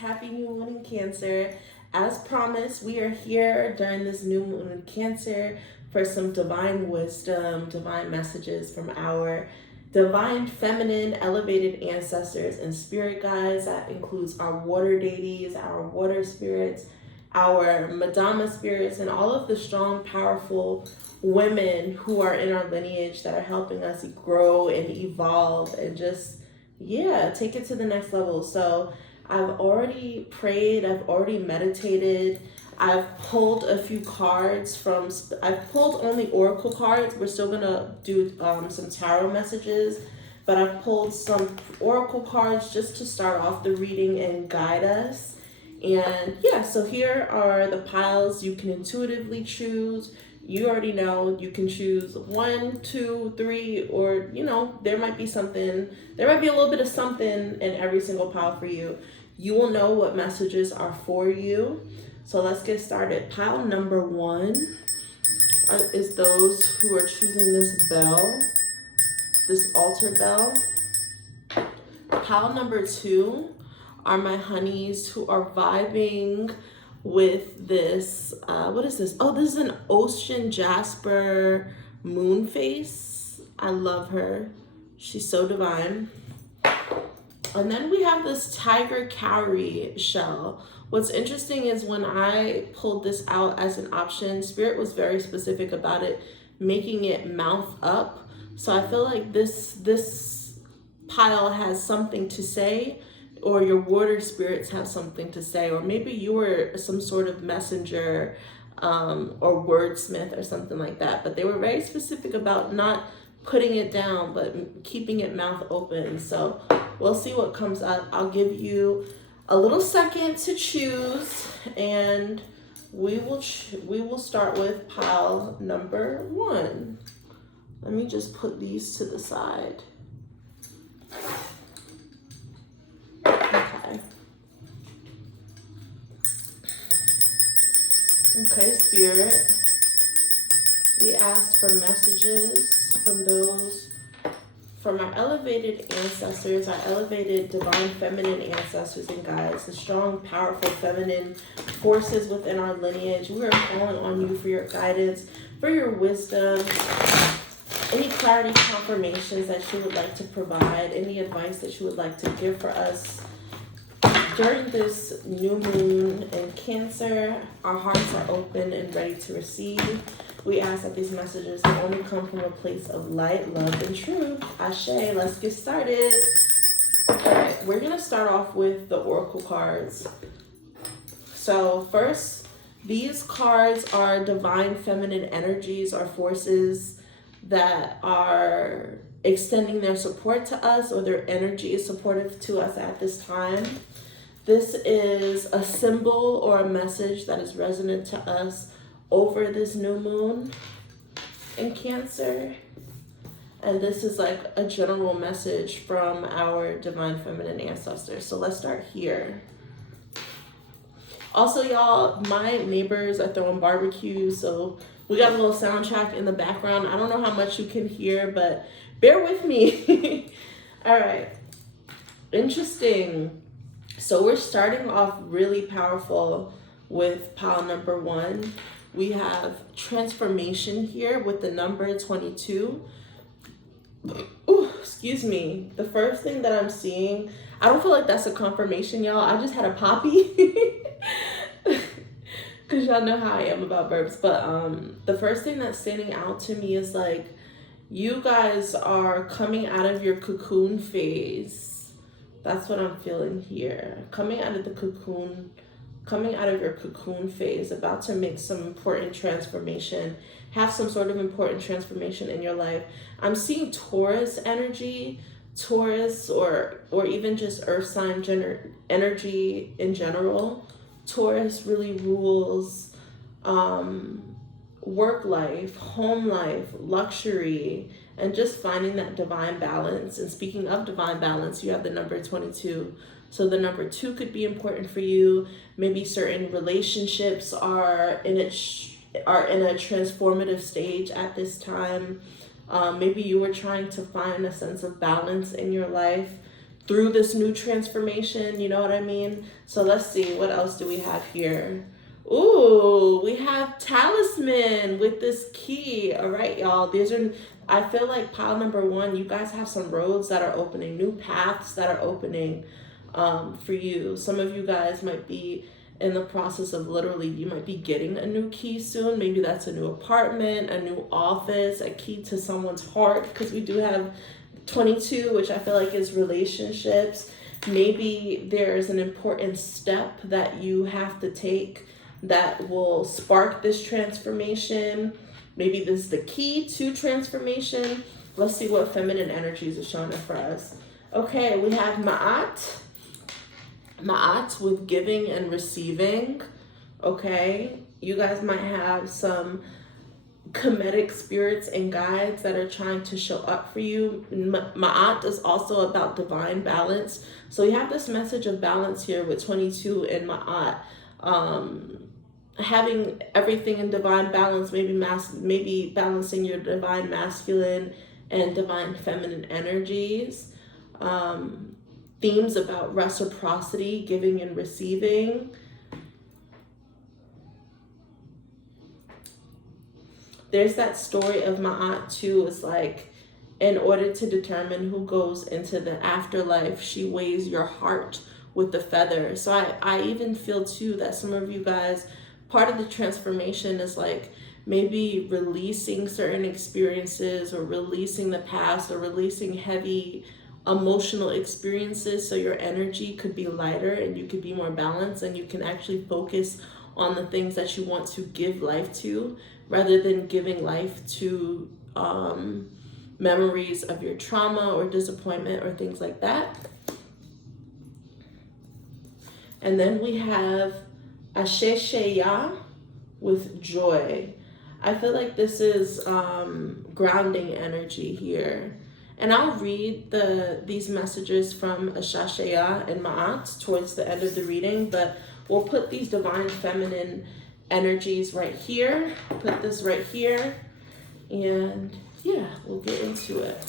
Happy New Moon in Cancer. As promised, we are here during this new moon in Cancer for some divine wisdom, divine messages from our divine feminine elevated ancestors and spirit guides. That includes our water deities, our water spirits, our Madama spirits, and all of the strong, powerful women who are in our lineage that are helping us grow and evolve and just, take it to the next level. So I've already prayed, I've already meditated, I've pulled a few cards I've pulled only oracle cards. We're still gonna do some tarot messages, but I've pulled some oracle cards just to start off the reading and guide us. And so here are the piles you can intuitively choose. You already know you can choose 1, 2, 3, or there might be a little bit of something in every single pile for you. You will know what messages are for you. So let's get started. Pile number 1 is those who are choosing this bell, this altar bell. Pile number 2 are my honeys who are vibing with this, what is this? Oh, this is an ocean Jasper moon face. I love her. She's so divine. And then we have this tiger cowrie shell. What's interesting is when I pulled this out as an option, Spirit was very specific about it, making it mouth up. So I feel like this pile has something to say, or your water spirits have something to say, or maybe you were some sort of messenger or wordsmith or something like that. But they were very specific about not putting it down, but keeping it mouth open. So we'll see what comes up. I'll give you a little second to choose, and we will start with pile number 1. Let me just put these to the side. Okay, Spirit, we asked for messages from our elevated ancestors, our elevated divine feminine ancestors and guides, the strong, powerful feminine forces within our lineage. We are calling on you for your guidance, for your wisdom, any clarity confirmations that you would like to provide, any advice that you would like to give for us. During this new moon in Cancer, our hearts are open and ready to receive. We ask that these messages only come from a place of light, love, and truth. Ashe, let's get started. All right, we're going to start off with the oracle cards. So first, these cards are divine feminine energies or forces that are extending their support to us, or their energy is supportive to us at this time. This is a symbol or a message that is resonant to us over this new moon in Cancer. And this is like a general message from our divine feminine ancestors. So let's start here. Also, y'all, my neighbors are throwing barbecues, so we got a little soundtrack in the background. I don't know how much you can hear, but bear with me. All right. Interesting. So we're starting off really powerful with pile number 1. We have transformation here with the number 22. Ooh, excuse me. The first thing that I'm seeing, I don't feel like that's a confirmation, y'all. I just had a poppy. Because y'all know how I am about burps. But the first thing that's standing out to me is like, you guys are coming out of your cocoon phase. That's what I'm feeling here. Coming out of your cocoon phase, about to make some important transformation, have some sort of important transformation in your life. I'm seeing Taurus energy, or even just earth sign energy in general. Taurus really rules work life, home life, luxury, and just finding that divine balance. And speaking of divine balance, you have the number 22. So the number 2 could be important for you. Maybe certain relationships are in a transformative stage at this time. Maybe you were trying to find a sense of balance in your life. through this new transformation, you know what I mean? So let's see, what else do we have here? Ooh, we have talisman with this key. All right, y'all. These are, I feel like pile number one, you guys have some roads that are opening, new paths that are opening for you. Some of you guys might be in the process of literally, you might be getting a new key soon. Maybe that's a new apartment, a new office, a key to someone's heart, because we do have 22, which I feel like is relationships. Maybe there's an important step that you have to take that will spark this transformation. Maybe this is the key to transformation. Let's see what feminine energies are showing up for us. Okay, we have Ma'at. Ma'at with giving and receiving. Okay, you guys might have some comedic spirits and guides that are trying to show up for you. Ma'at is also about divine balance. So you have this message of balance here with 22 and Ma'at. Having everything in divine balance, maybe balancing your divine masculine and divine feminine energies. Themes about reciprocity, giving and receiving. There's that story of Ma'at too. It's like, in order to determine who goes into the afterlife, she weighs your heart with the feather. So I even feel too that some of you guys, part of the transformation is like maybe releasing certain experiences or releasing the past or releasing heavy emotional experiences, so your energy could be lighter and you could be more balanced and you can actually focus on the things that you want to give life to, rather than giving life to memories of your trauma or disappointment or things like that. And then we have Ashesheya with joy. I feel like this is grounding energy here. And I'll read these messages from Ashesheya and Ma'at towards the end of the reading, but we'll put these divine feminine energies right here. Put this right here. And yeah, we'll get into it.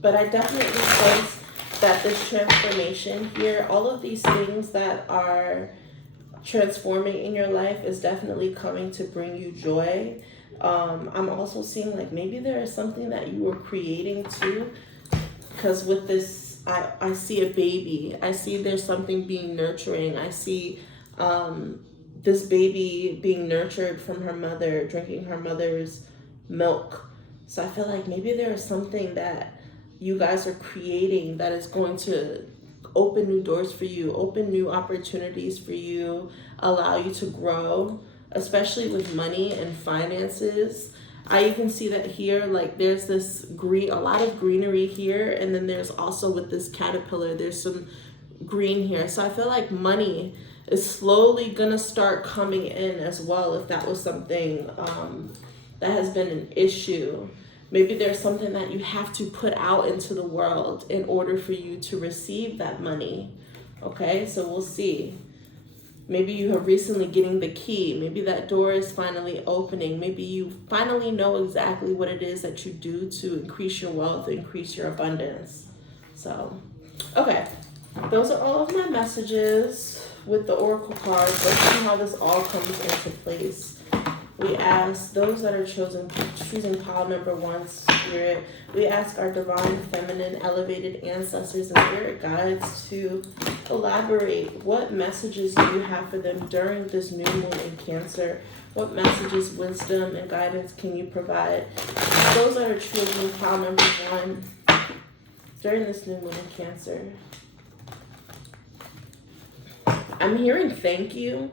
But I definitely sense that this transformation here, all of these things that are transforming in your life is definitely coming to bring you joy. I'm also seeing like maybe there is something that you were creating too, because with this, I see a baby. I see there's something being nurturing. I see this baby being nurtured from her mother, drinking her mother's milk. So I feel like maybe there is something that you guys are creating that is going to open new doors for you, open new opportunities for you, allow you to grow, especially with money and finances. I even see that here, like there's this a lot of greenery here, and then there's also with this caterpillar, there's some green here. So I feel like money is slowly gonna start coming in as well, if that was something that has been an issue. Maybe there's something that you have to put out into the world in order for you to receive that money. Okay, so we'll see. Maybe you are recently getting the key. Maybe that door is finally opening. Maybe you finally know exactly what it is that you do to increase your wealth, increase your abundance. So, okay, those are all of my messages with the oracle cards. Let's see how this all comes into place. We ask those that are choosing pile number one, spirit. We ask our divine feminine elevated ancestors and spirit guides to elaborate. What messages do you have for them during this new moon in Cancer? What messages, wisdom, and guidance can you provide those that are choosing pile number one during this new moon in Cancer? I'm hearing thank you.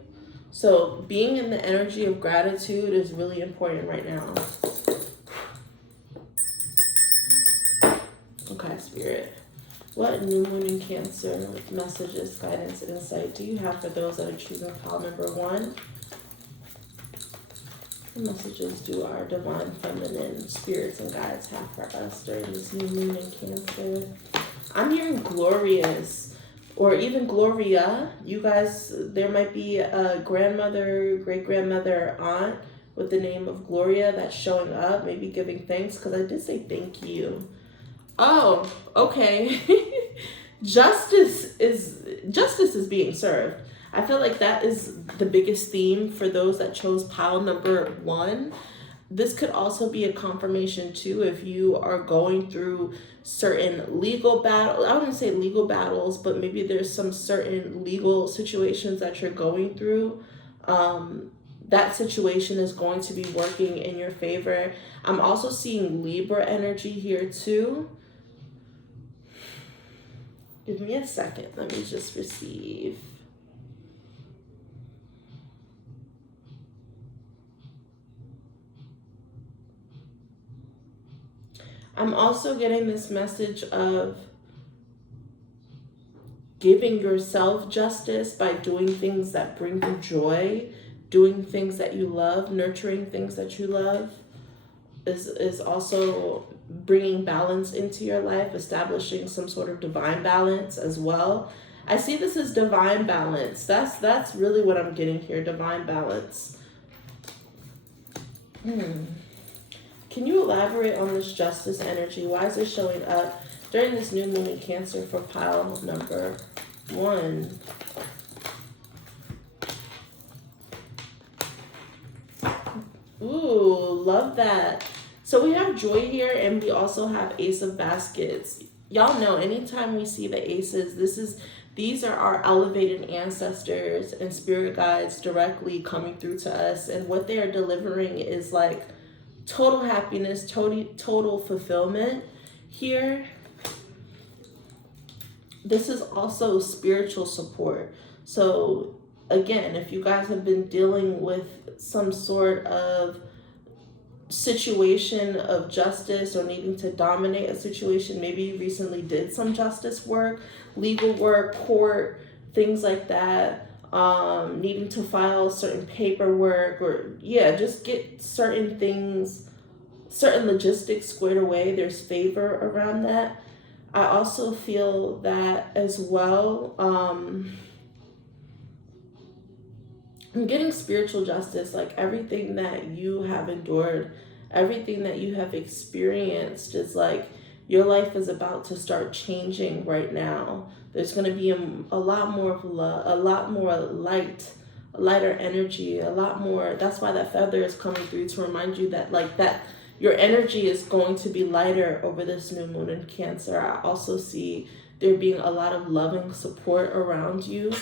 So being in the energy of gratitude is really important right now. Okay, spirit. What new moon in Cancer messages, guidance, and insight do you have for those that are choosing pile number one? What messages do our divine feminine spirits and guides have for us during this new moon in Cancer? I'm hearing glorious. Or even Gloria. You guys, there might be a grandmother, great-grandmother, aunt with the name of Gloria that's showing up, maybe giving thanks, because I did say thank you. Oh, okay. Justice is being served. I feel like that is the biggest theme for those that chose pile number 1. This could also be a confirmation too if you are going through certain legal battles. I wouldn't say legal battles, but maybe there's some certain legal situations that you're going through. That situation is going to be working in your favor. I'm also seeing Libra energy here too. Give me a second. Let me just receive. I'm also getting this message of giving yourself justice by doing things that bring you joy, doing things that you love, nurturing things that you love is also bringing balance into your life, establishing some sort of divine balance as well. I see this as divine balance. That's really what I'm getting here, divine balance. Can you elaborate on this justice energy? Why is it showing up during this new moon in Cancer for pile number 1? Ooh, love that. So we have joy here, and we also have Ace of Baskets. Y'all know anytime we see the aces, these are our elevated ancestors and spirit guides directly coming through to us, and what they are delivering is like total happiness, total fulfillment here. This is also spiritual support. So again, if you guys have been dealing with some sort of situation of justice or needing to dominate a situation, maybe you recently did some justice work, legal work, court, things like that, needing to file certain paperwork, or just get certain things, certain logistics squared away. There's favor around that. I also feel that as well. I'm getting spiritual justice, like everything that you have endured, everything that you have experienced is like your life is about to start changing right now. There's going to be a lot more of love, a lot more lighter energy, a lot more. That's why that feather is coming through, to remind you that your energy is going to be lighter over this new moon in Cancer. I also see there being a lot of loving support around you.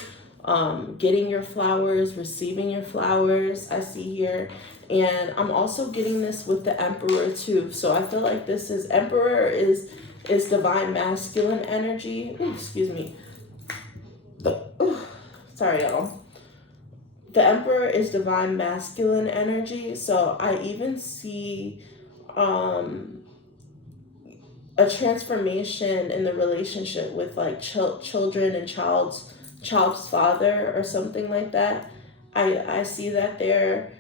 Getting your flowers, receiving your flowers, I see here. And I'm also getting this with the Emperor too. So I feel like this is, Emperor is divine masculine energy. Ooh, excuse me. Sorry, y'all. The Emperor is divine masculine energy. So I even see a transformation in the relationship with like children and child's father or something like that. I see that there.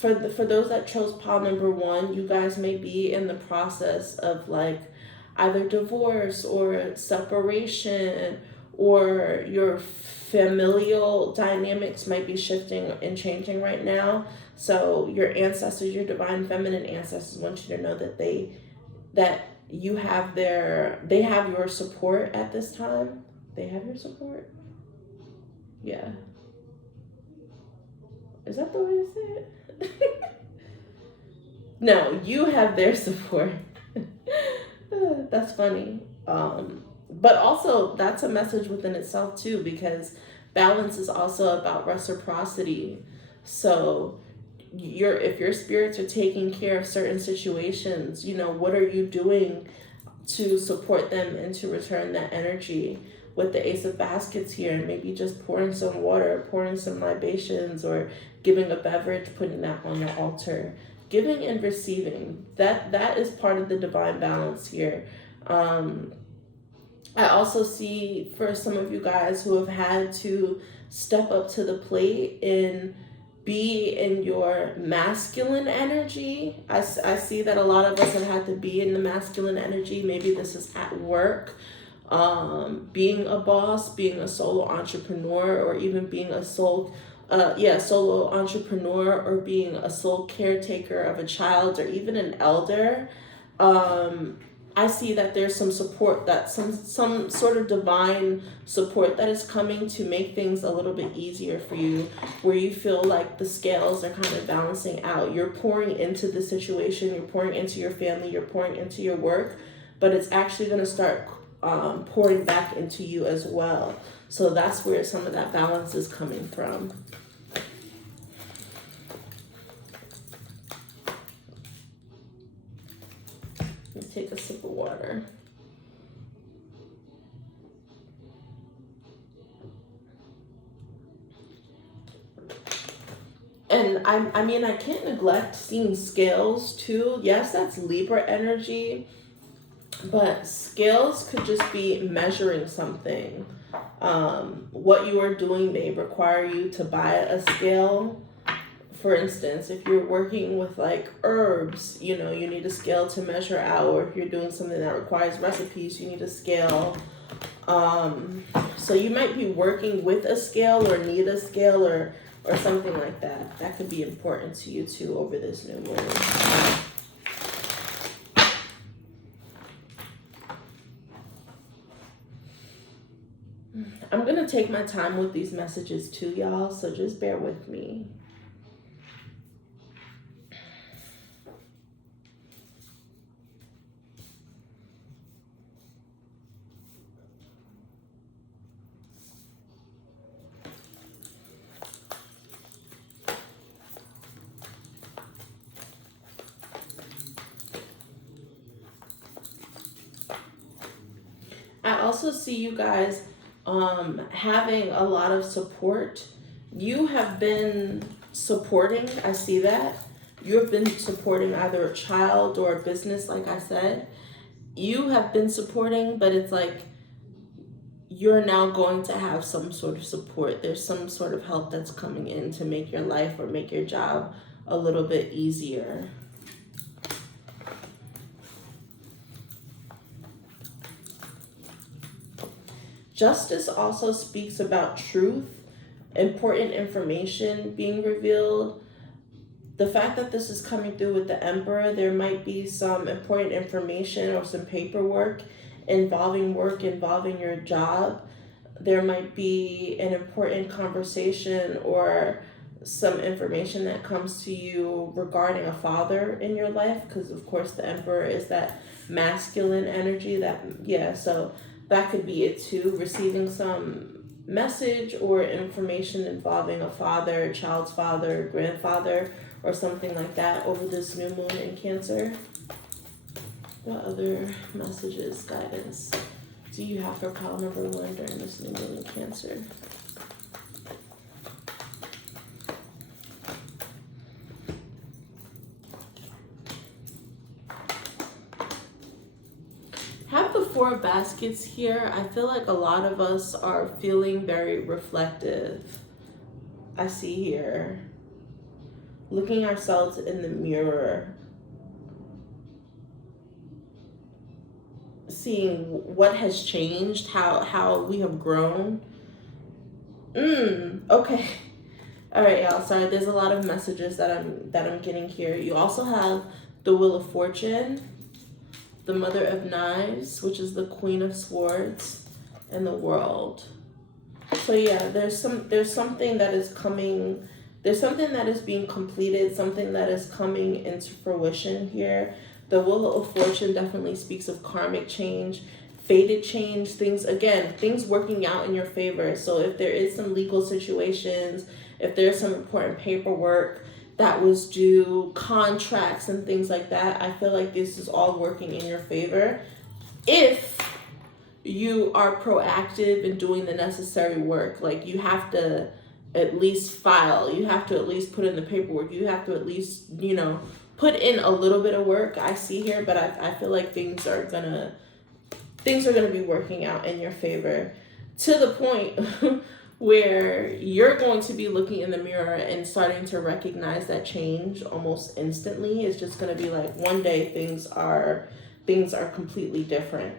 For those that chose pile number 1, you guys may be in the process of like either divorce or separation, or your familial dynamics might be shifting and changing right now. So your ancestors, your divine feminine ancestors, want you to know that they have your support at this time. They have your support. Yeah. Is that the way to say it? No, you have their support. That's funny. But also that's a message within itself too, because balance is also about reciprocity. So if your spirits are taking care of certain situations, what are you doing to support them and to return that energy? With the Ace of Baskets here, maybe just pouring some water, pouring some libations, or giving a beverage, putting that on your altar. Giving and receiving, that is part of the divine balance here. I also see for some of you guys who have had to step up to the plate and be in your masculine energy. I see that a lot of us have had to be in the masculine energy. Maybe this is at work. being a boss, being a solo entrepreneur, or even being a solo entrepreneur, or being a sole caretaker of a child, or even an elder. I see that there's some support, that some sort of divine support that is coming to make things a little bit easier for you, where you feel like the scales are kind of balancing out. You're pouring into the situation, you're pouring into your family, you're pouring into your work, but it's actually going to start pouring back into you as well. So that's where some of that balance is coming from. Let me take a sip of water. And I mean, I can't neglect seeing scales too. Yes, that's Libra energy, but scales could just be measuring something. What you are doing may require you to buy a scale. For instance, if you're working with like herbs, you know, you need a scale to measure out. Or if you're doing something that requires recipes, you need a scale. So you might be working with a scale, or need a scale, or something like that. That could be important to you too over this new moon. I'm going to take my time with these messages too, y'all, so just bear with me. I also see you guys having a lot of support. You have been supporting, I see that. You have been supporting either a child or a business, like I said. You have been supporting, but it's like you're now going to have some sort of support. There's some sort of help that's coming in to make your life or make your job a little bit easier. Justice also speaks about truth, important information being revealed. The fact that this is coming through with the Emperor, there might be some important information or some paperwork involving work, involving your job. There might be an important conversation or some information that comes to you regarding a father in your life, because of course the Emperor is that masculine energy. So that could be it too, receiving some message or information involving a father, child's father, grandfather, or something like that over this new moon in Cancer. What other messages, guidance, do you have for pile number 1 during this new moon in Cancer? Have the 4 baskets here. I feel like a lot of us are feeling very reflective. I see here. Looking ourselves in the mirror. Seeing what has changed, how we have grown. Okay. All right, y'all. Sorry, there's a lot of messages that I'm getting here. You also have the Wheel of Fortune, the Mother of Knives, which is the Queen of Swords, and the World. So yeah, there's something that is coming. There's something that is being completed, something that is coming into fruition here. The Wheel of Fortune definitely speaks of karmic change, fated change, things working out in your favor. So if there is some legal situations, if there's some important paperwork that was due, contracts and things like that, I feel like this is all working in your favor. If you are proactive in doing the necessary work, like you have to at least file, you have to at least put in the paperwork, you have to at least, put in a little bit of work, I see here, but I feel like things are gonna be working out in your favor, to the point where you're going to be looking in the mirror and starting to recognize that change almost instantly. It's just going to be like one day things are completely different.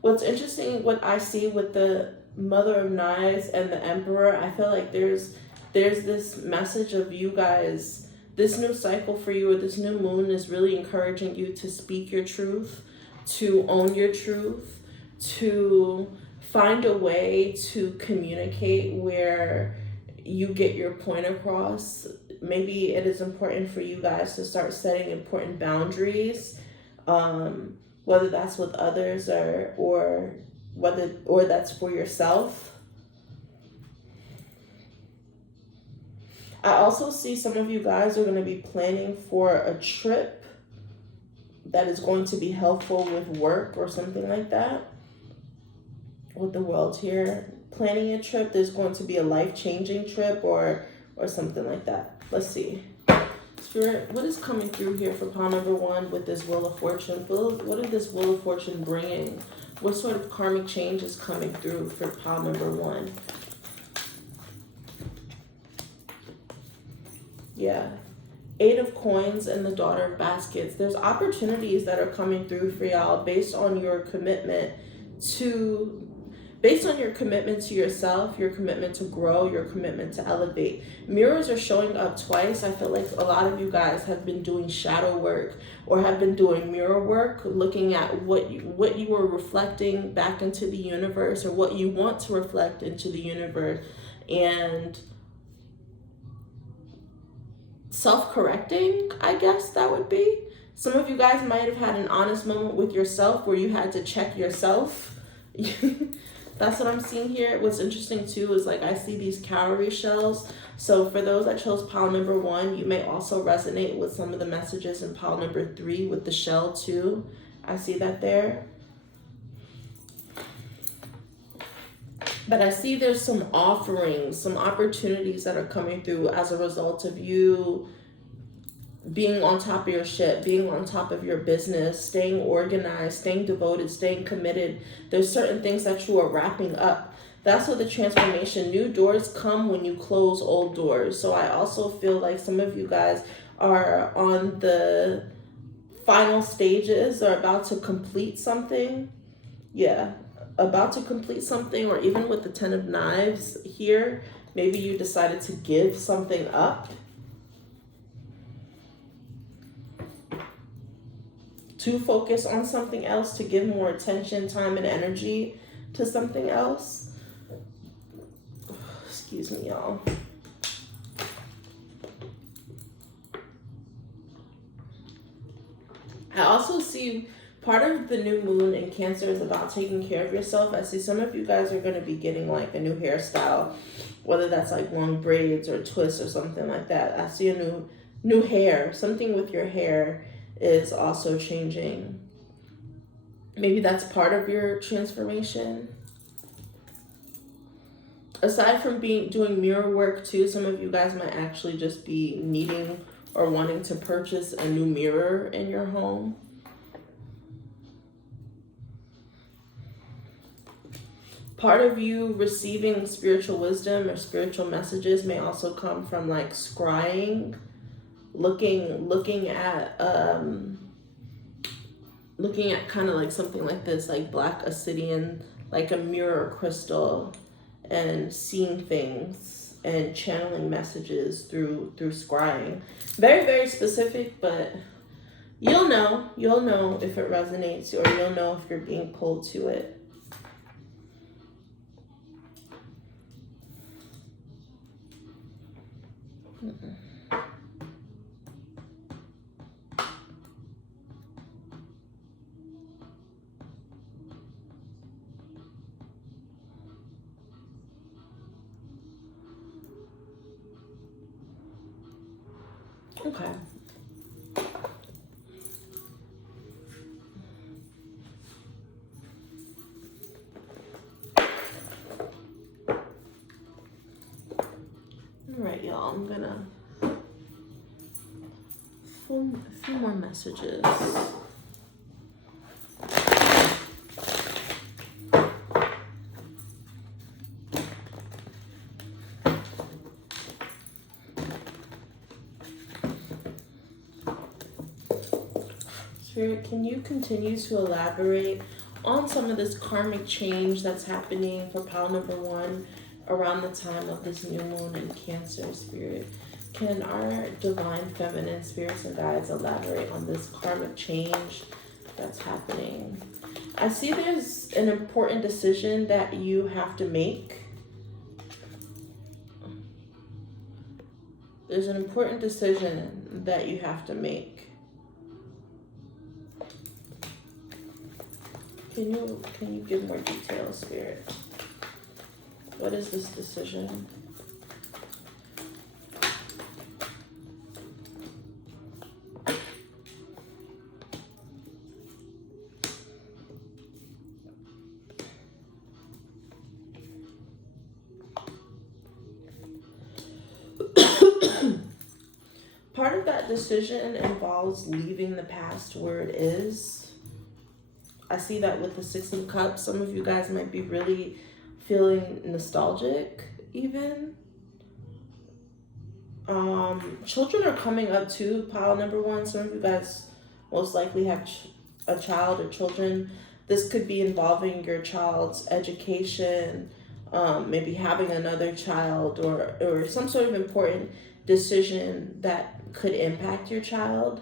What's interesting, what I see with the Mother of Knives and the Emperor, I feel like there's this message of you guys, this new cycle for you, or this new moon is really encouraging you to speak your truth, to own your truth, to find a way to communicate where you get your point across. Maybe it is important for you guys to start setting important boundaries, whether that's with others or that's for yourself. I also see some of you guys are going to be planning for a trip that is going to be helpful with work or something like that. With the world here, planning a trip, there's going to be a life-changing trip or something like that. Let's see. Spirit, what is coming through here for pile number 1 with this Wheel of Fortune? What is this Wheel of Fortune bringing? What sort of karmic change is coming through for pile number 1? Yeah. 8 of Coins and the Daughter of Baskets. There's opportunities that are coming through for y'all based on your commitment to yourself, your commitment to grow, your commitment to elevate. Mirrors are showing up twice. I feel like a lot of you guys have been doing shadow work or have been doing mirror work, looking at what you were reflecting back into the universe, or what you want to reflect into the universe, and self-correcting, I guess that would be. Some of you guys might have had an honest moment with yourself where you had to check yourself. That's what I'm seeing here. What's interesting too is, like, I see these cowrie shells. So for those that chose pile number 1, you may also resonate with some of the messages in pile number 3 with the shell too. I see that there. But I see there's some offerings, some opportunities that are coming through as a result of you being on top of your shit, being on top of your business, staying organized, staying devoted, staying committed. There's certain things that you are wrapping up. That's what the transformation, new doors come when you close old doors. So I also feel like some of you guys are on the final stages or about to complete something. Yeah, about to complete something, or even with the 10 of Knives here, maybe you decided to give something up, to focus on something else, to give more attention, time, and energy to something else. Excuse me, y'all. I also see part of the new moon in Cancer is about taking care of yourself. I see some of you guys are going to be getting like a new hairstyle, whether that's like long braids or twists or something like that. I see a new hair. Something with your hair is also changing. Maybe that's part of your transformation. Aside from doing mirror work too, some of you guys might actually just be needing or wanting to purchase a new mirror in your home. Part of you receiving spiritual wisdom or spiritual messages may also come from like scrying, looking at kind of like something like this, like black obsidian, like a mirror crystal, and seeing things and channeling messages through scrying. Very, very specific, but you'll know if it resonates, or you'll know if you're being pulled to it. Okay. All right, y'all, I'm gonna a few more messages. Spirit, can you continue to elaborate on some of this karmic change that's happening for pile number 1 around the time of this new moon in Cancer, Spirit. Can our divine feminine spirits and guides elaborate on this karmic change that's happening? I see there's an important decision that you have to make. There's an important decision that you have to make. Can you give more details, Spirit? What is this decision? Part of that decision involves leaving the past where it is. I see that with the 6 of Cups. Some of you guys might be really feeling nostalgic even. Children are coming up too, pile number 1. Some of you guys most likely have a child or children. This could be involving your child's education, maybe having another child, or some sort of important decision that could impact your child.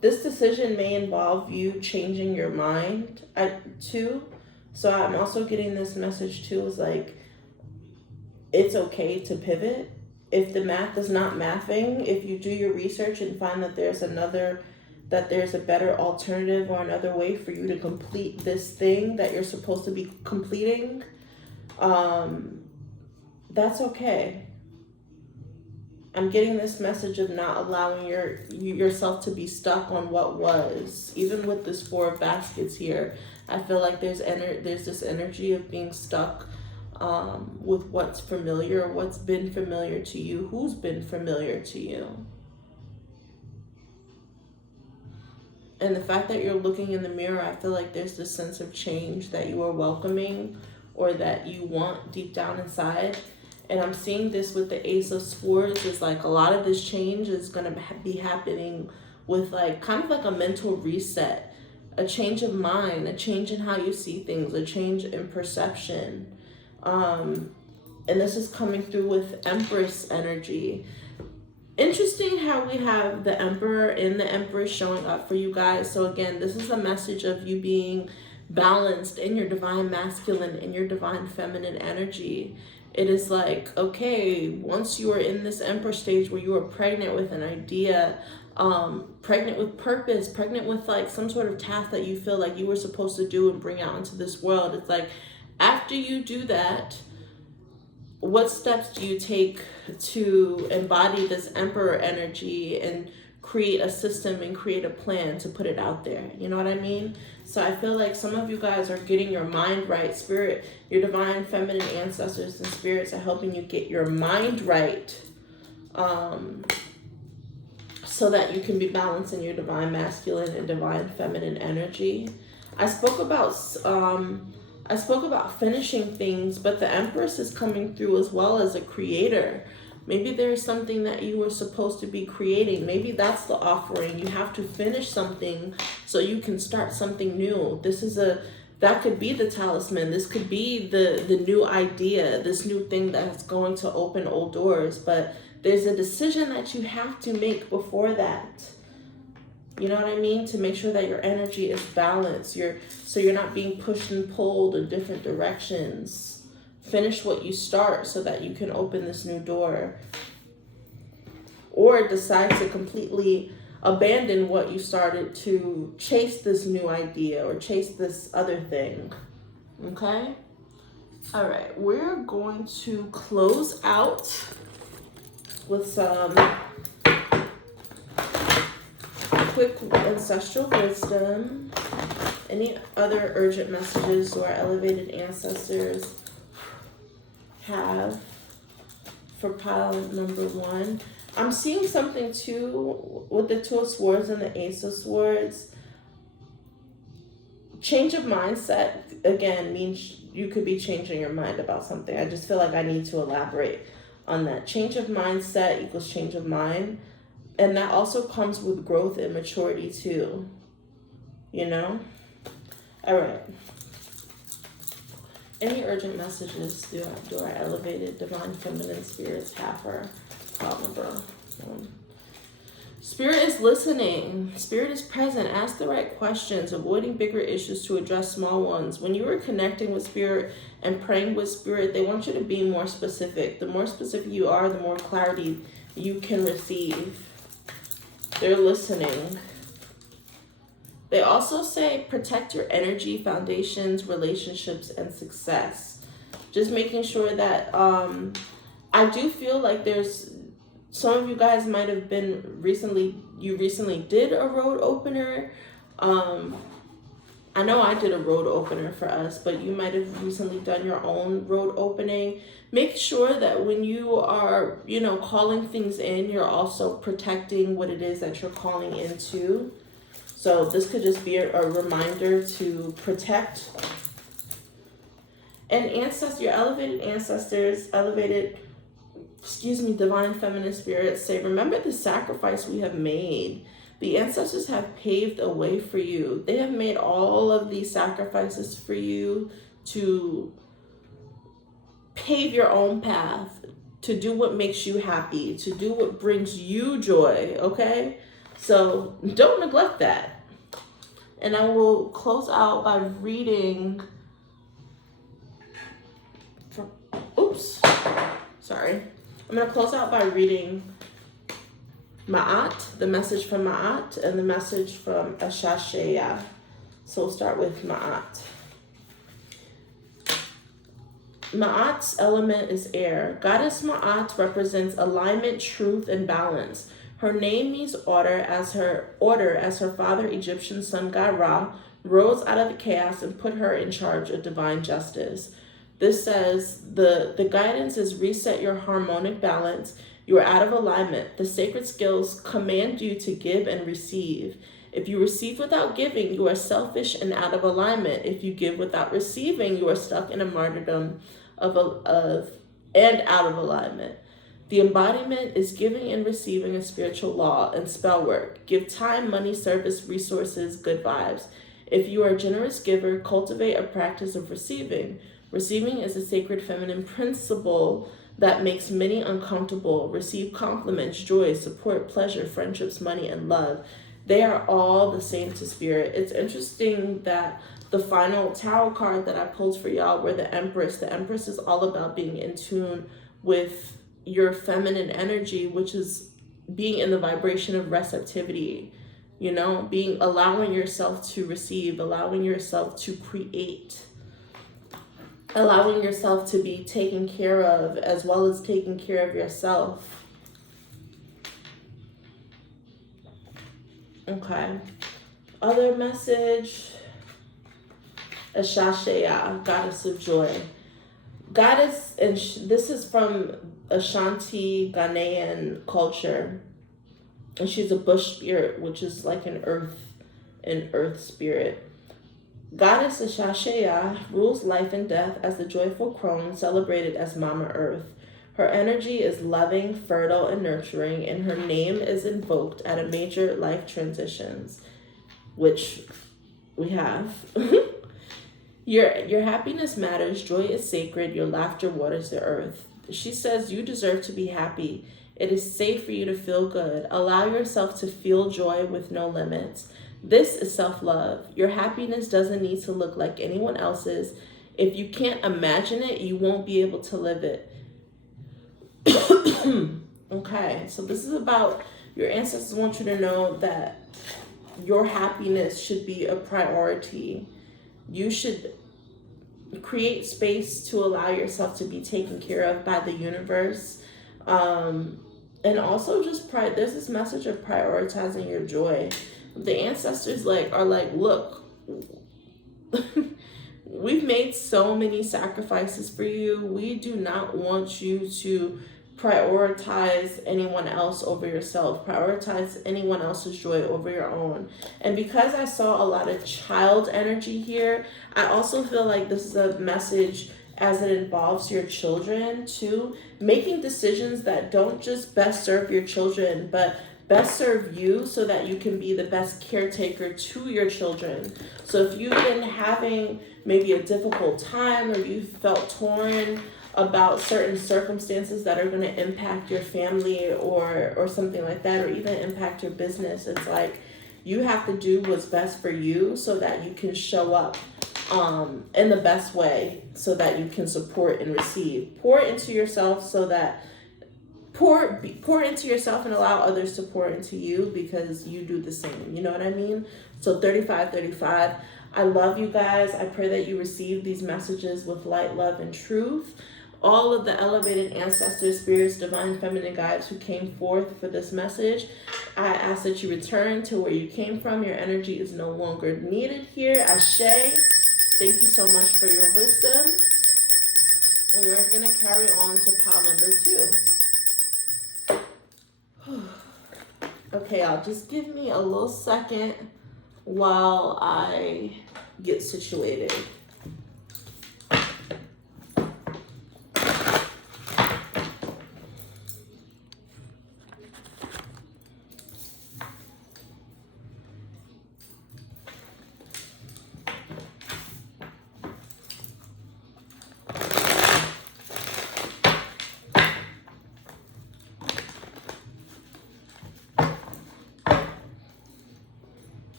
This decision may involve you changing your mind too. So I'm also getting this message too, is like, it's okay to pivot. If the math is not mathing, if you do your research and find that there's a better alternative or another way for you to complete this thing that you're supposed to be completing, that's okay. I'm getting this message of not allowing yourself to be stuck on what was. Even with this 4 of baskets here, I feel like there's this energy of being stuck with what's familiar, what's been familiar to you, who's been familiar to you. And the fact that you're looking in the mirror, I feel like there's this sense of change that you are welcoming or that you want deep down inside. And I'm seeing this with the Ace of Swords. Is like a lot of this change is going to be happening with like kind of like a mental reset, a change of mind, a change in how you see things, a change in perception. And this is coming through with Empress energy. Interesting how we have the Emperor and the Empress showing up for you guys. So again, this is a message of you being balanced in your divine masculine and your divine feminine energy. It is like, okay, once you are in this Emperor stage where you are pregnant with an idea, pregnant with purpose, pregnant with like some sort of task that you feel like you were supposed to do and bring out into this world. It's like, after you do that, what steps do you take to embody this Emperor energy and create a system and create a plan to put it out there? You know what I mean? So I feel like some of you guys are getting your mind right. Spirit, your divine feminine ancestors and spirits are helping you get your mind right, so that you can be balanced in your divine masculine and divine feminine energy. I spoke about finishing things, but the Empress is coming through as well as a creator. Maybe there's something that you were supposed to be creating. Maybe that's the offering. You have to finish something so you can start something new. That could be the talisman. This could be the new idea, this new thing that's going to open old doors. But there's a decision that you have to make before that. You know what I mean? To make sure that your energy is balanced. So you're not being pushed and pulled in different directions. Finish what you start so that you can open this new door. Or decide to completely abandon what you started to chase this new idea or chase this other thing. Okay? All right. We're going to close out with some quick ancestral wisdom. Any other urgent messages or elevated ancestors have for pile number 1? I'm seeing something too with the 2 of Swords and the Ace of Swords. Change of mindset, again, means you could be changing your mind about something. I just feel like I need to elaborate on that. Change of mindset equals change of mind. And that also comes with growth and maturity too. You know? All right. Any urgent messages do our elevated divine feminine spirits have for file number 1? Spirit is listening. Spirit is present. Ask the right questions, avoiding bigger issues to address small ones. When you are connecting with Spirit and praying with Spirit, they want you to be more specific. The more specific you are, the more clarity you can receive. They're listening. They also say protect your energy, foundations, relationships, and success. Just making sure that I do feel like there's some of you guys might have been recently did a road opener. I know I did a road opener for us, but you might have recently done your own road opening. Make sure that when you are, calling things in, you're also protecting what it is that you're calling into. So this could just be a reminder to protect. And your elevated ancestors, divine feminine spirits say, remember the sacrifice we have made. The ancestors have paved a way for you. They have made all of these sacrifices for you to pave your own path, to do what makes you happy, to do what brings you joy, okay? So don't neglect that. And I will close out by reading I'm going to close out by reading Ma'at, the message from Ma'at, and the message from Ashasheya. So we'll start with Ma'at. Ma'at's element is air. Goddess Ma'at represents alignment, truth, and balance. Her name means order as her father, Egyptian sun god Ra, rose out of the chaos and put her in charge of divine justice. This says the guidance is reset your harmonic balance. You are out of alignment. The sacred skills command you to give and receive. If you receive without giving, you are selfish and out of alignment. If you give without receiving, you are stuck in a martyrdom and out of alignment. The embodiment is giving and receiving a spiritual law and spell work. Give time, money, service, resources, good vibes. If you are a generous giver, cultivate a practice of receiving. Receiving is a sacred feminine principle that makes many uncomfortable. Receive compliments, joy, support, pleasure, friendships, money, and love. They are all the same to Spirit. It's interesting that the final tarot card that I pulled for y'all were the Empress. The Empress is all about being in tune with your feminine energy, which is being in the vibration of receptivity, allowing yourself to receive, allowing yourself to create, allowing yourself to be taken care of as well as taking care of yourself. Okay. Other message, Ashasheya, goddess of joy. Goddess, and this is from Ashanti Ghanaian culture. And she's a bush spirit, which is like an earth spirit. Goddess Ashasheya rules life and death as the joyful crone, celebrated as Mama Earth. Her energy is loving, fertile, and nurturing, and her name is invoked at a major life transitions, which we have. Your happiness matters, joy is sacred, your laughter waters the earth. She says you deserve to be happy. It is safe for you to feel good. Allow yourself to feel joy with no limits. This is self-love. Your happiness doesn't need to look like anyone else's. If you can't imagine it, you won't be able to live it. Okay, so this is about your ancestors want you to know that your happiness should be a priority. You should create space to allow yourself to be taken care of by the universe. And also just there's this message of prioritizing your joy. The ancestors are like, look, we've made so many sacrifices for you. We do not want you to prioritize anyone else over yourself. Prioritize anyone else's joy over your own. And because I saw a lot of child energy here, I also feel like this is a message as it involves your children too. Making decisions that don't just best serve your children, but best serve you, so that you can be the best caretaker to your children. So if you've been having maybe a difficult time, or you felt torn about certain circumstances that are going to impact your family or something like that, or even impact your business, it's like you have to do what's best for you so that you can show up in the best way, so that you can support and receive. Pour into yourself, so that pour into yourself and allow others to pour into you, because you do the same. You know what I mean? So 35. I love you guys. I pray that you receive these messages with light, love, and truth. All of the elevated ancestors, spirits, divine feminine guides who came forth for this message, I ask that you return to where you came from. Your energy is no longer needed here. Ashe. Thank you so much for your wisdom. And we're going to carry on to pile number 2. Okay, y'all, just give me a little second while I get situated.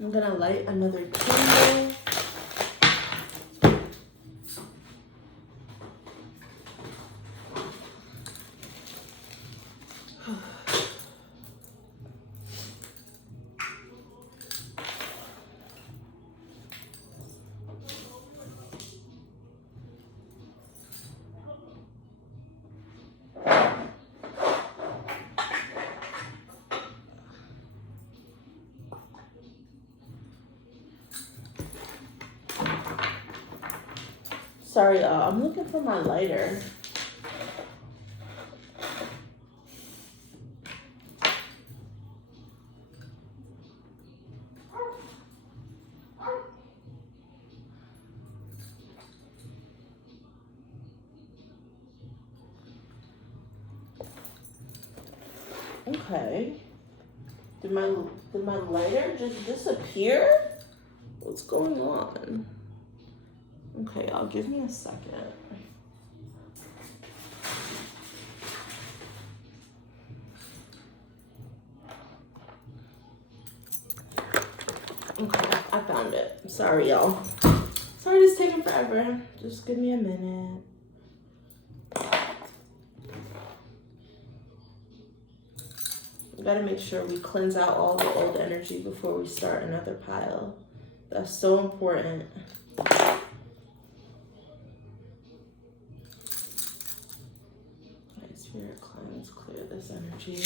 I'm gonna light another candle. Sorry, I'm looking for my lighter. Okay. Did my lighter just disappear? What's going on? Okay, y'all, give me a second. Okay, I found it. Sorry, y'all. Sorry it's taking forever. Just give me a minute. We gotta make sure we cleanse out all the old energy before we start another pile. That's so important. Spirit, cleanse, clear this energy.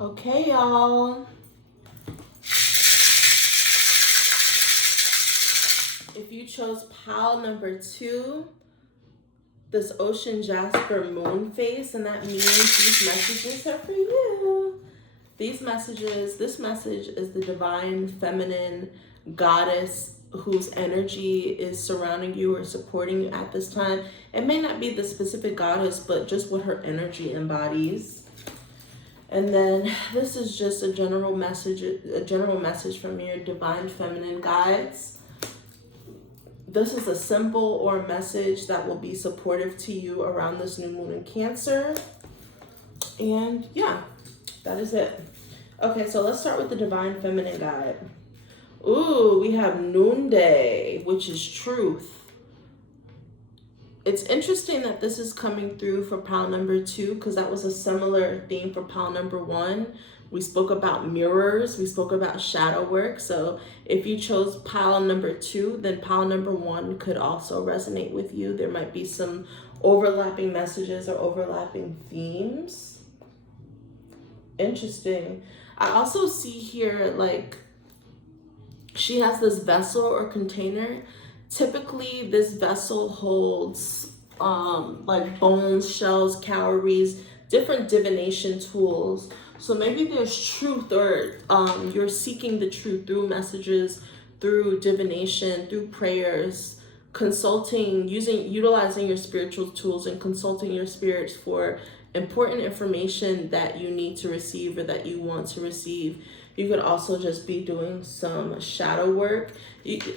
Okay, y'all. If you chose pile number 2, this Ocean Jasper moon face, and that means these messages are for you. This message is the divine feminine goddess whose energy is surrounding you or supporting you at this time. It may not be the specific goddess, but just what her energy embodies. And then this is just a general message from your divine feminine guides. This is a symbol or a message that will be supportive to you around this new moon in Cancer. And yeah, that is it. Okay, so let's start with the Divine Feminine Guide. Ooh, we have Noonday, which is truth. It's interesting that this is coming through for pile number 2, because that was a similar theme for pile number 1. We spoke about mirrors, we spoke about shadow work. So if you chose pile number 2, then pile number 1 could also resonate with you. There might be some overlapping messages or overlapping themes. Interesting. I also see here, like, she has this vessel or container. Typically, this vessel holds like bones, shells, cowries, different divination tools. So maybe there's truth, or you're seeking the truth through messages, through divination, through prayers, consulting, utilizing your spiritual tools and consulting your spirits for important information that you need to receive or that you want to receive. You could also just be doing some shadow work.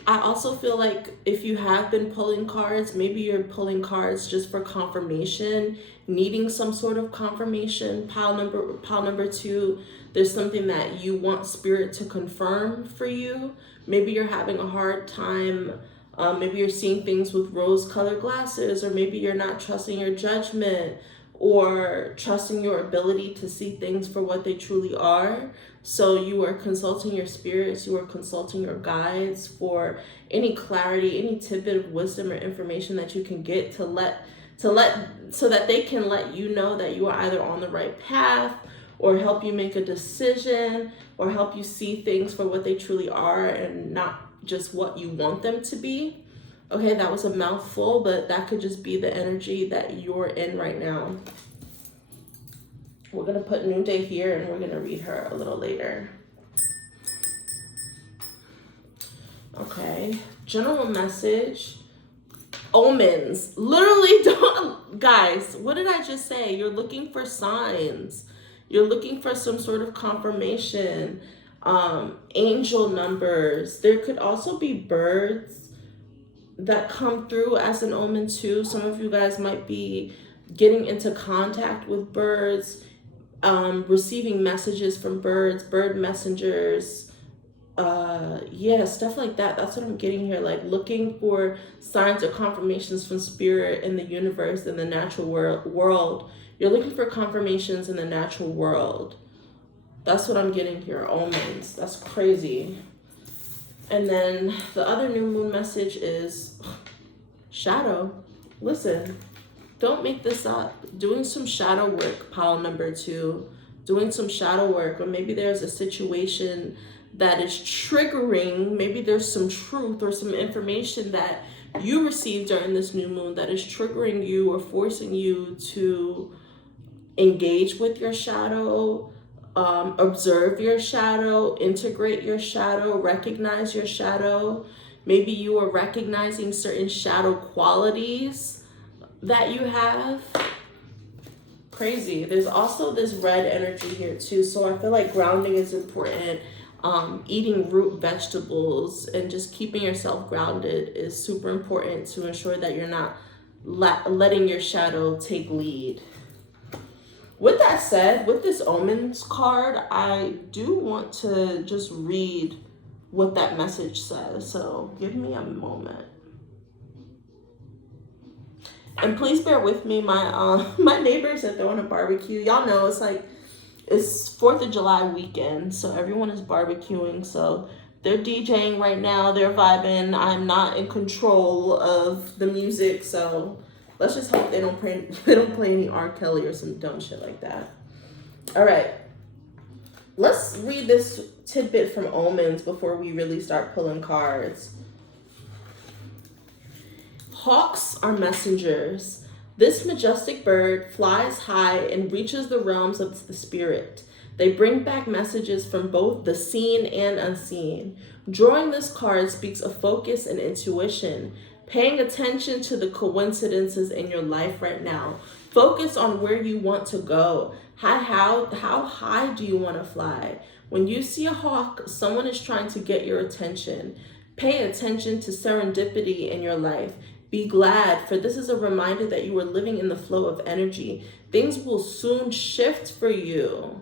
I also feel like if you have been pulling cards, maybe you're pulling cards just for confirmation, needing some sort of confirmation. Pile number 2, there's something that you want spirit to confirm for you. Maybe you're having a hard time. Maybe you're seeing things with rose-colored glasses, or maybe you're not trusting your judgment or trusting your ability to see things for what they truly are. So you are consulting your spirits, you are consulting your guides for any clarity, any tidbit of wisdom or information that you can get so that they can let you know that you are either on the right path, or help you make a decision, or help you see things for what they truly are and not just what you want them to be. Okay, that was a mouthful, but that could just be the energy that you're in right now. We're going to put Noonday here, and we're going to read her a little later. Okay, general message. Omens. Literally, don't, guys, what did I just say? You're looking for signs. You're looking for some sort of confirmation. Angel numbers. There could also be birds that come through as an omen too. Some of you guys might be getting into contact with birds, receiving messages from birds, bird messengers, yeah, stuff like that. That's what I'm getting here, like looking for signs or confirmations from spirit in the universe, in the natural world. You're looking for confirmations in the natural world. That's what I'm getting here, omens. That's crazy. And then the other new moon message is shadow. Listen, don't make this up. Doing some shadow work, pile number 2. Doing some shadow work, or maybe there's a situation that is triggering. Maybe there's some truth or some information that you received during this new moon that is triggering you or forcing you to engage with your shadow, observe your shadow, integrate your shadow, recognize your shadow. Maybe you are recognizing certain shadow qualities that you have. Crazy. There's also this red energy here too. So I feel like grounding is important. Eating root vegetables and just keeping yourself grounded is super important to ensure that you're not letting your shadow take lead. With that said, with this omens card, I do want to just read what that message says. So give me a moment. And please bear with me. My neighbors are throwing a barbecue. Y'all know it's 4th of July weekend, so everyone is barbecuing. So they're DJing right now. They're vibing. I'm not in control of the music, so let's just hope they don't play any R. Kelly or some dumb shit like that. All right. Let's read this tidbit from omens before we really start pulling cards. Hawks are messengers. This majestic bird flies high and reaches the realms of the spirit. They bring back messages from both the seen and unseen. Drawing this card speaks of focus and intuition, paying attention to the coincidences in your life right now. Focus on where you want to go. How high do you want to fly? When you see a hawk, someone is trying to get your attention. Pay attention to serendipity in your life. Be glad, for this is a reminder that you are living in the flow of energy. Things will soon shift for you.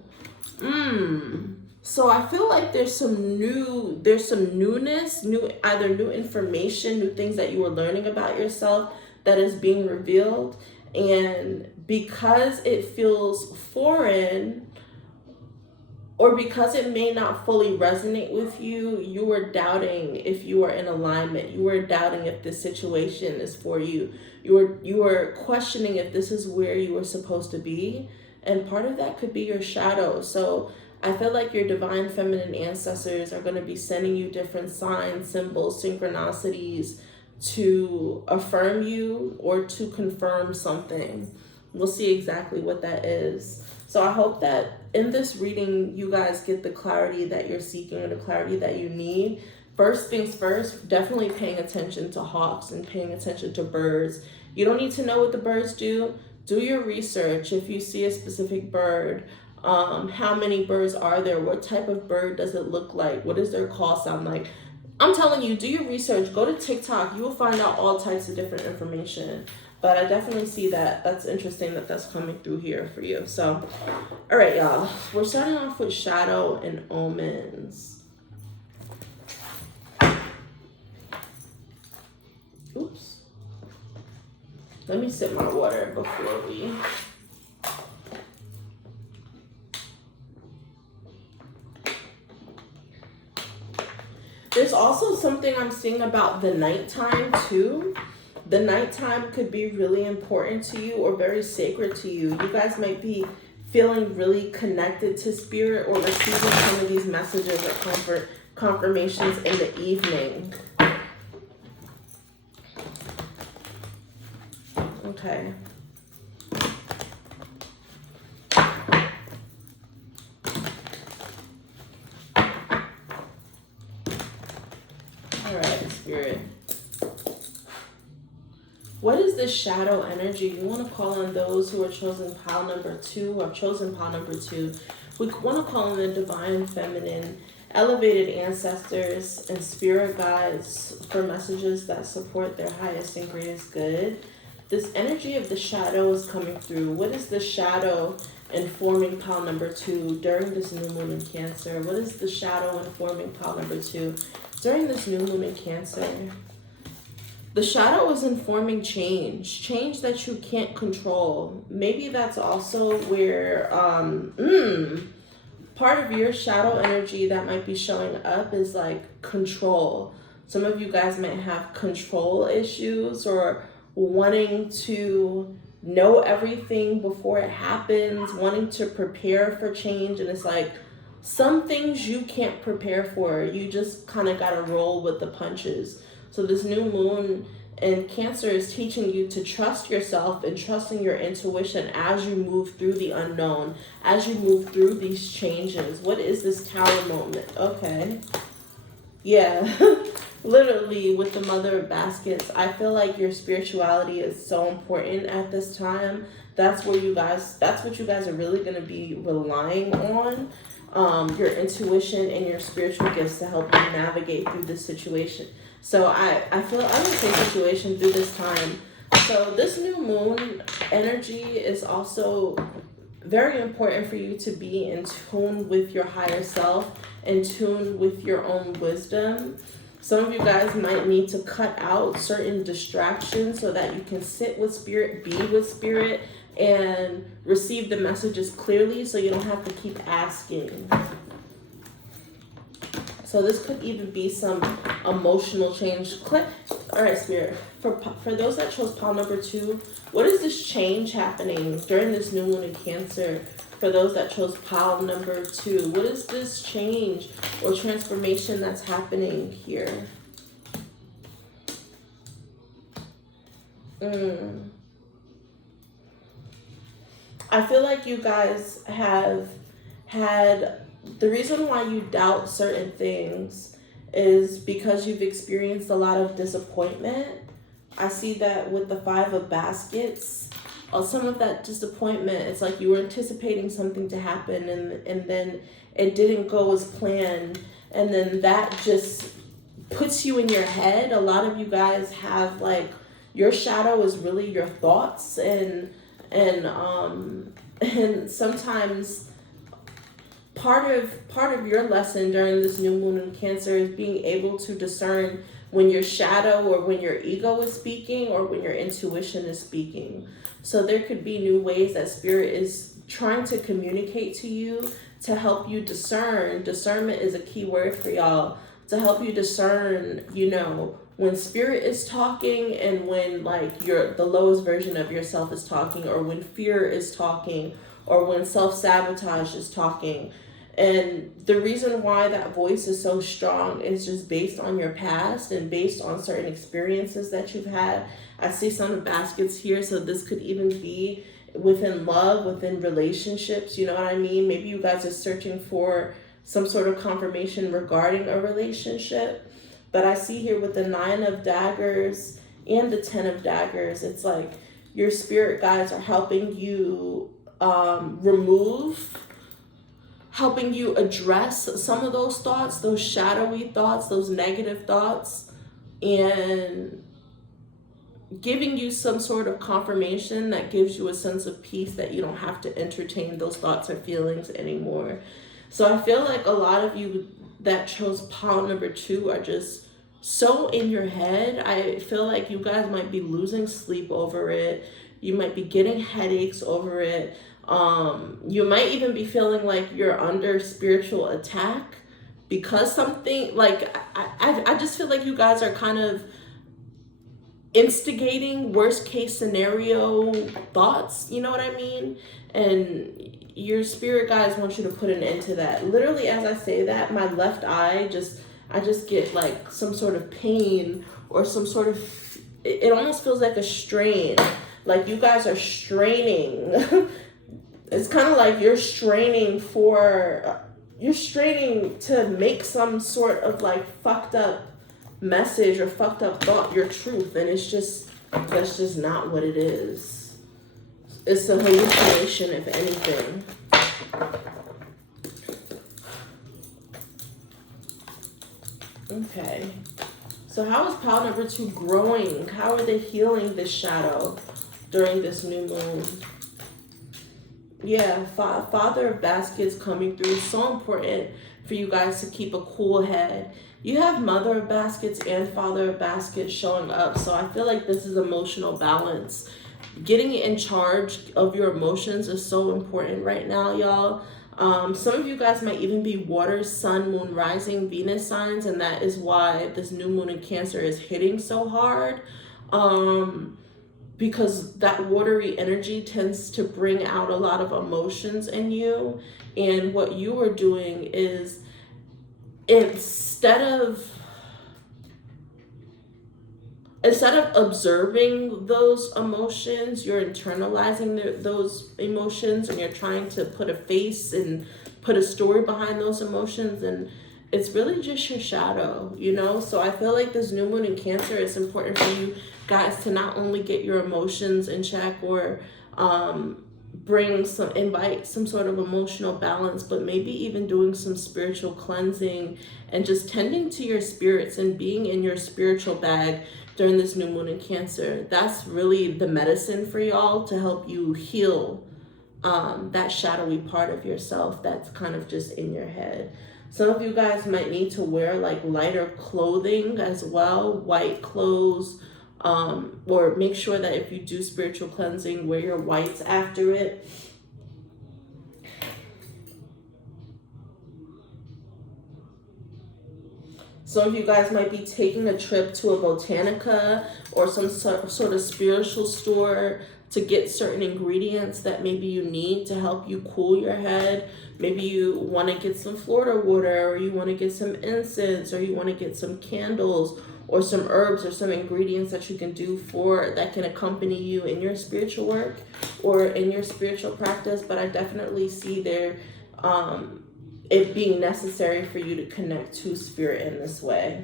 So I feel like there's some newness, either new information, new things that you were learning about yourself that is being revealed. And because it feels foreign, or because it may not fully resonate with you, you were doubting if you are in alignment. You were doubting if this situation is for you. You were questioning if this is where you were supposed to be. And part of that could be your shadow. So I feel like your divine feminine ancestors are going to be sending you different signs, symbols, synchronicities to affirm you or to confirm something. We'll see exactly what that is. So I hope that in this reading, you guys get the clarity that you're seeking or the clarity that you need. First things first, definitely paying attention to hawks and paying attention to birds. You don't need to know what the birds do. Do your research. If you see a specific bird, how many birds are there? What type of bird does it look like? What does their call sound like? I'm telling you, do your research. Go to TikTok. You will find out all types of different information. But I definitely see that. That's interesting that that's coming through here for you. So, all right, y'all. We're starting off with shadow and omens. Oops. Let me sip my water before we... There's also something I'm seeing about the nighttime too. The nighttime could be really important to you or very sacred to you. You guys might be feeling really connected to spirit or receiving some of these messages or confirmations in the evening. Okay. All right, spirit. What is this shadow energy? You want to call on those who are chosen pile number 2. I've chosen pile number 2. We want to call on the divine feminine, elevated ancestors, and spirit guides for messages that support their highest and greatest good. This energy of the shadow is coming through. What is the shadow informing pile number 2 during this new moon in Cancer? What is the shadow informing pile number 2 during this new moon in Cancer? The shadow is informing change that you can't control. Maybe that's also where part of your shadow energy that might be showing up is like control. Some of you guys might have control issues or wanting to know everything before it happens, wanting to prepare for change. And it's like some things you can't prepare for. You just kind of got to roll with the punches. So this new moon in Cancer is teaching you to trust yourself and trusting your intuition as you move through the unknown, as you move through these changes. What is this Tower moment? Okay. Yeah, literally with the Mother of Baskets, I feel like your spirituality is so important at this time. That's what you guys are really going to be relying on. Your intuition and your spiritual gifts to help you navigate through this situation. So I would say situation through this time. So this new moon energy is also very important for you to be in tune with your higher self, in tune with your own wisdom. Some of you guys might need to cut out certain distractions so that you can sit with spirit, be with spirit, and receive the messages clearly so you don't have to keep asking. So this could even be some emotional change. Click. All right, spirit. For those that chose pile number 2, what is this change happening during this new moon in Cancer? For those that chose pile number 2, what is this change or transformation that's happening here? I feel like you guys have had, the reason why you doubt certain things is because you've experienced a lot of disappointment. I see that with the 5 of Baskets. Some of that disappointment, it's like you were anticipating something to happen and then it didn't go as planned. And then that just puts you in your head. A lot of you guys have like, your shadow is really your thoughts and sometimes part of your lesson during this new moon in Cancer is being able to discern when your shadow or when your ego is speaking or when your intuition is speaking. So there could be new ways that Spirit is trying to communicate to you to help you discern. Discernment is a key word for y'all, to help you discern, you know, when Spirit is talking and when like the lowest version of yourself is talking, or when fear is talking, or when self-sabotage is talking. And the reason why that voice is so strong is just based on your past and based on certain experiences that you've had. I see some baskets here, so this could even be within love, within relationships, you know what I mean? Maybe you guys are searching for some sort of confirmation regarding a relationship. But I see here with the 9 of daggers and the 10 of daggers, it's like your spirit guides are helping you helping you address some of those thoughts, those shadowy thoughts, those negative thoughts, and giving you some sort of confirmation that gives you a sense of peace that you don't have to entertain those thoughts or feelings anymore. So I feel like a lot of you that chose pile number 2 are just so in your head. I feel like you guys might be losing sleep over it. You might be getting headaches over it. You might even be feeling like you're under spiritual attack because something like I just feel like you guys are kind of instigating worst case scenario thoughts, you know what I mean? And your spirit guides want you to put an end to that. Literally, as I say that, my left eye I just get like some sort of pain or some sort of, it almost feels like a strain. Like you guys are straining. It's kind of like you're straining to make some sort of like fucked up message or fucked up thought your truth, and that's just not what it is. It's a hallucination, if anything. Okay, so how is pile number 2 growing? How are they healing this shadow during this new moon? Yeah, Father of Baskets coming through. So important for you guys to keep a cool head. You have Mother of Baskets and Father of Baskets showing up. So I feel like this is emotional balance. Getting in charge of your emotions is so important right now, y'all. Some of you guys might even be water, sun, moon, rising, Venus signs. And that is why this new moon in Cancer is hitting so hard. Because that watery energy tends to bring out a lot of emotions in you. And what you are doing is, instead of observing those emotions, you're internalizing those emotions, and you're trying to put a face and put a story behind those emotions, and it's really just your shadow, you know? So I feel like this new moon in Cancer, it's important for you guys to not only get your emotions in check or invite some sort of emotional balance, but maybe even doing some spiritual cleansing and just tending to your spirits and being in your spiritual bag during this new moon in Cancer. That's really the medicine for y'all to help you heal that shadowy part of yourself that's kind of just in your head. Some of you guys might need to wear like lighter clothing as well, white clothes, or make sure that if you do spiritual cleansing, wear your whites after it. Some of you guys might be taking a trip to a botanica or some sort of spiritual store to get certain ingredients that maybe you need to help you cool your head. Maybe you want to get some Florida water, or you want to get some incense, or you want to get some candles or some herbs or some ingredients that you can do that can accompany you in your spiritual work or in your spiritual practice. But I definitely see there it being necessary for you to connect to spirit in this way.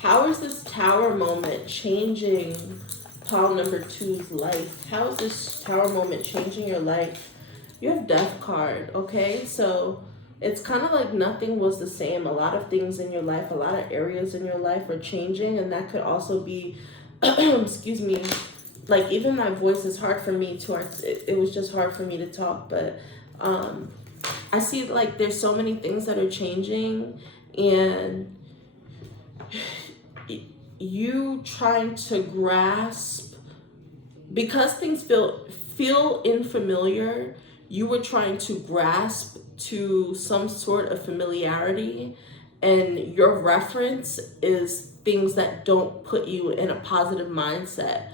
How is this Tower moment changing pile number 2's life? How is this Tower moment changing your life? You have Death card, okay? So it's kind of like nothing was the same. A lot of things in your life, a lot of areas in your life are changing, and that could also be, excuse me, like, even my voice is hard for me to, it was just hard for me to talk, but I see, like, there's so many things that are changing, and you trying to grasp, because things feel unfamiliar, you were trying to grasp to some sort of familiarity, and your reference is things that don't put you in a positive mindset,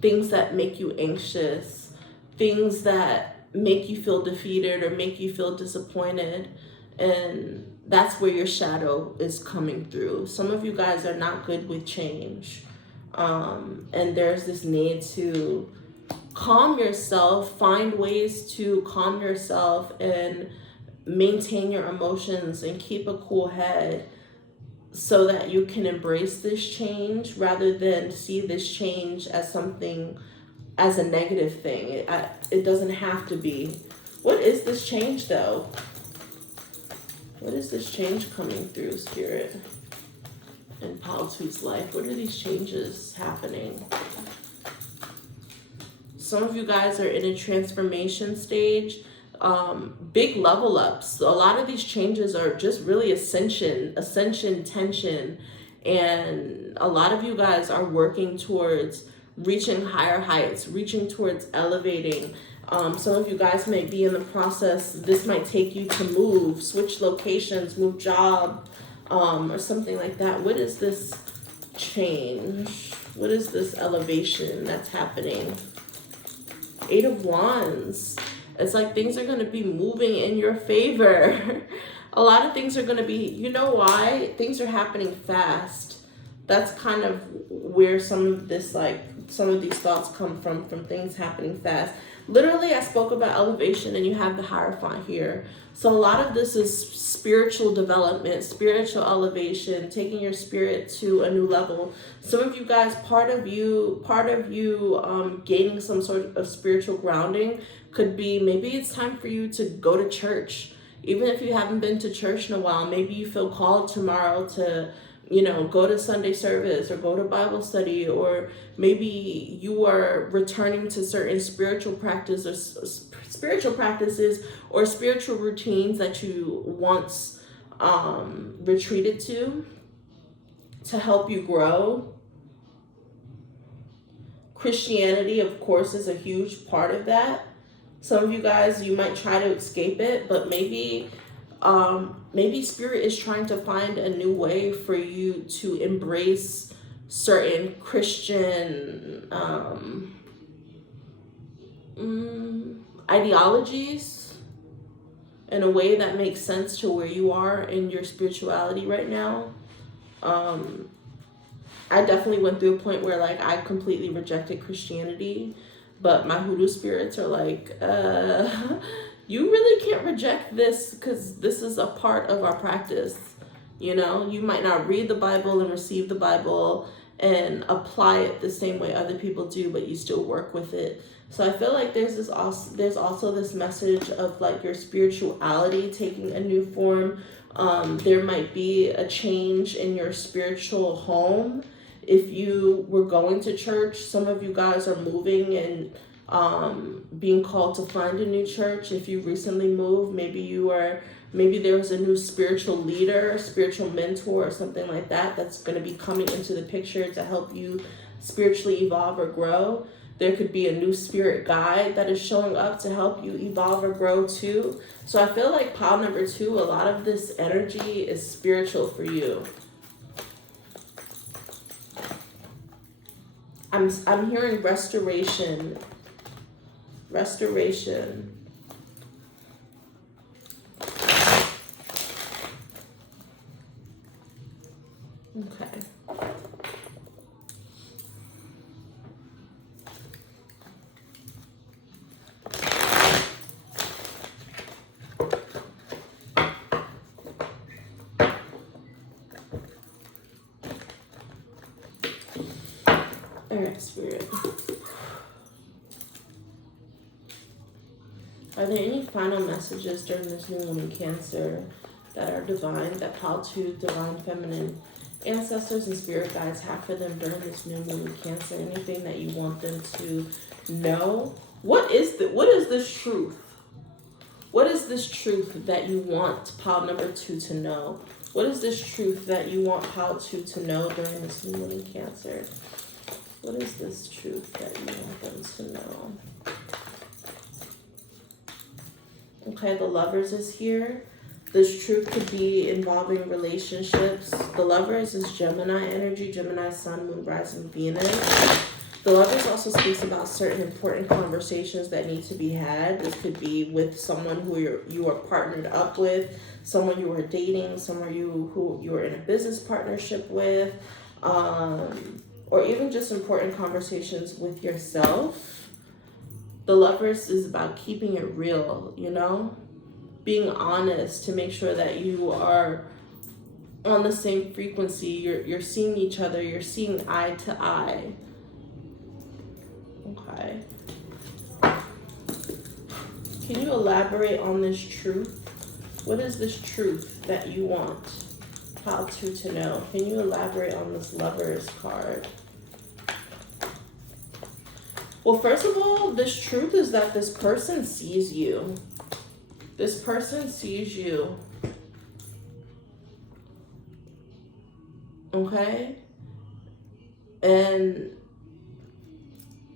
things that make you anxious, things that make you feel defeated or make you feel disappointed. And that's where your shadow is coming through. Some of you guys are not good with change. And there's this need to calm yourself, find ways to calm yourself and maintain your emotions and keep a cool head so that you can embrace this change rather than see this change as something, as a negative thing. It doesn't have to be. What is this change though? What is this change coming through, Spirit, in Paltu's life? What are these changes happening? Some of you guys are in a transformation stage, big level ups. A lot of these changes are just really ascension, tension, and a lot of you guys are working towards reaching higher heights, reaching towards elevating. Some of you guys might be in the process. This might take you to move, switch locations, move job, or something like that. What is this change? What is this elevation that's happening? 8 of Wands. It's like things are going to be moving in your favor. A lot of things are going to be, you know why? Things are happening fast. That's kind of where some of this, like, some of these thoughts come from things happening fast. Literally, I spoke about elevation, and you have the Hierophant here. So a lot of this is spiritual development, spiritual elevation, taking your spirit to a new level. Some of you guys, part of you gaining some sort of spiritual grounding could be, maybe it's time for you to go to church. Even if you haven't been to church in a while, maybe you feel called tomorrow to, go to Sunday service or go to Bible study, or maybe you are returning to certain spiritual practices or spiritual routines that you once retreated to help you grow. Christianity, of course, is a huge part of that. Some of you guys, you might try to escape it, but maybe Spirit is trying to find a new way for you to embrace certain Christian ideologies in a way that makes sense to where you are in your spirituality right now. I definitely went through a point where, like, I completely rejected Christianity, but my hoodoo spirits are like, you really can't reject this because this is a part of our practice. You might not read the Bible and receive the Bible and apply it the same way other people do, but you still work with it. So I feel like there's also this message of, like, your spirituality taking a new form. There might be a change in your spiritual home. If you were going to church, some of you guys are moving and being called to find a new church. If you recently moved, maybe there was a new spiritual leader, spiritual mentor, or something like that that's going to be coming into the picture to help you spiritually evolve or grow. There could be a new spirit guide that is showing up to help you evolve or grow too. So I feel like pile number 2, a lot of this energy is spiritual for you. I'm hearing restoration. Restoration. Okay. All right, Spirit. Are there any final messages during this new moon in Cancer that are divine, that pile to divine feminine ancestors and spirit guides have for them during this new moon in Cancer? Anything that you want them to know? What is this truth? What is this truth that you want pile number 2 to know? What is this truth that you want pile 2 to know during this new moon in Cancer? What is this truth that you want them to know? Okay, the Lovers is here. This truth could be involving relationships. The Lovers is Gemini energy, Gemini Sun, Moon, Rising, Venus. The Lovers also speaks about certain important conversations that need to be had. This could be with someone who you are partnered up with, someone you are dating, someone who you are in a business partnership with, or even just important conversations with yourself. The Lovers is about keeping it real, you know? Being honest to make sure that you are on the same frequency. You're seeing each other. You're seeing eye to eye. Okay. Can you elaborate on this truth? What is this truth that you want pile 2 to know? Can you elaborate on this Lovers card? Well, first of all, this truth is that this person sees you. This person sees you. Okay? And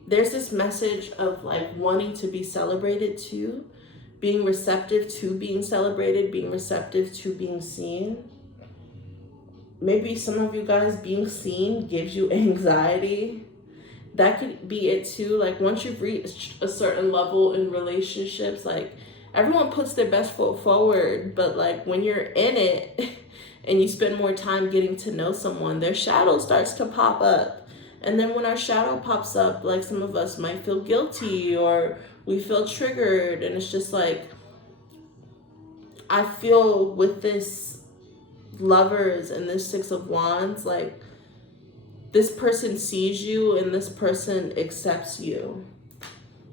there's this message of like wanting to be celebrated too, being receptive to being celebrated, being receptive to being seen. Maybe some of you guys being seen gives you anxiety. That could be it too. Like once you've reached a certain level in relationships, like everyone puts their best foot forward, but like when you're in it and you spend more time getting to know someone, their shadow starts to pop up. And then when our shadow pops up, like some of us might feel guilty or we feel triggered. And it's just like, I feel with this Lovers and this 6 of Wands, like this person sees you and this person accepts you.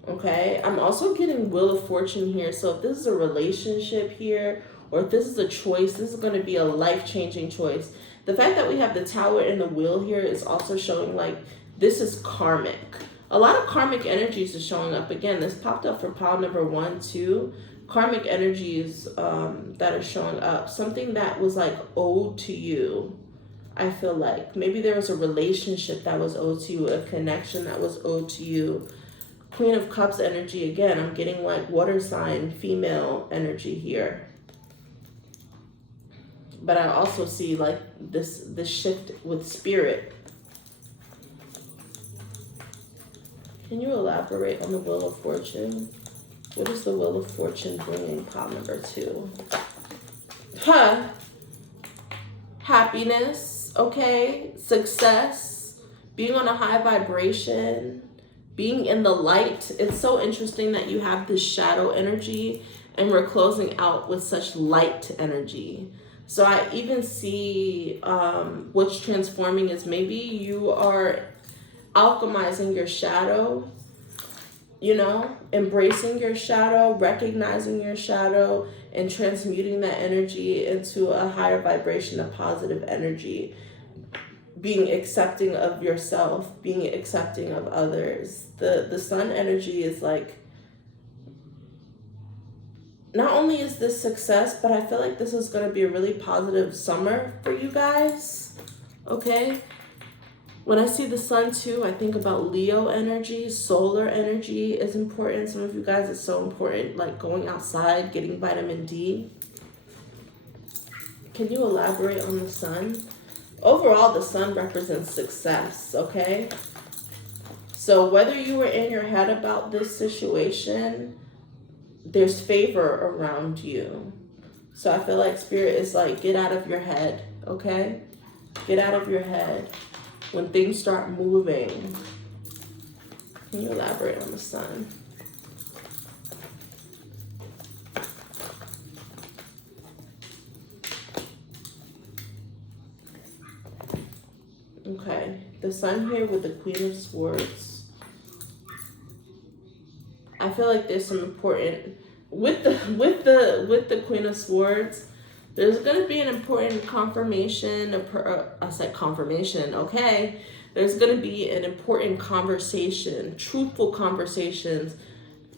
Okay, I'm also getting Wheel of Fortune here. So if this is a relationship here, or if this is a choice, this is going to be a life-changing choice. The fact that we have the Tower and the Wheel here is also showing like this is karmic. A lot of karmic energies is showing up. Again, this popped up for pile number 1, 2. Karmic energies that are showing up. Something that was like owed to you. I feel like maybe there was a relationship that was owed to you, a connection that was owed to you. Queen of Cups energy, again, I'm getting like water sign, female energy here. But I also see like this shift with spirit. Can you elaborate on the Wheel of Fortune? What is the Wheel of Fortune bringing pile number 2? Happiness, okay? Success, being on a high vibration, being in the light. It's so interesting that you have this shadow energy and we're closing out with such light energy. So I even see what's transforming is maybe you are alchemizing your shadow, you know, embracing your shadow, recognizing your shadow, and transmuting that energy into a higher vibration of positive energy. Being accepting of yourself, being accepting of others. The Sun energy is like, not only is this success, but I feel like this is going to be a really positive summer for you guys, okay? When I see the Sun too, I think about Leo energy. Solar energy is important. Some of you guys, it's so important, like going outside, getting vitamin D. Can you elaborate on the Sun? Overall, the Sun represents success, okay? So whether you were in your head about this situation, there's favor around you. So I feel like Spirit is like, get out of your head, okay? Get out of your head. When things start moving, can you elaborate on the Sun? Okay, the Sun here with the Queen of Swords. I feel like there's some important with the Queen of Swords. There's going to be an important confirmation. I said confirmation, okay. There's going to be an important conversation, truthful conversations.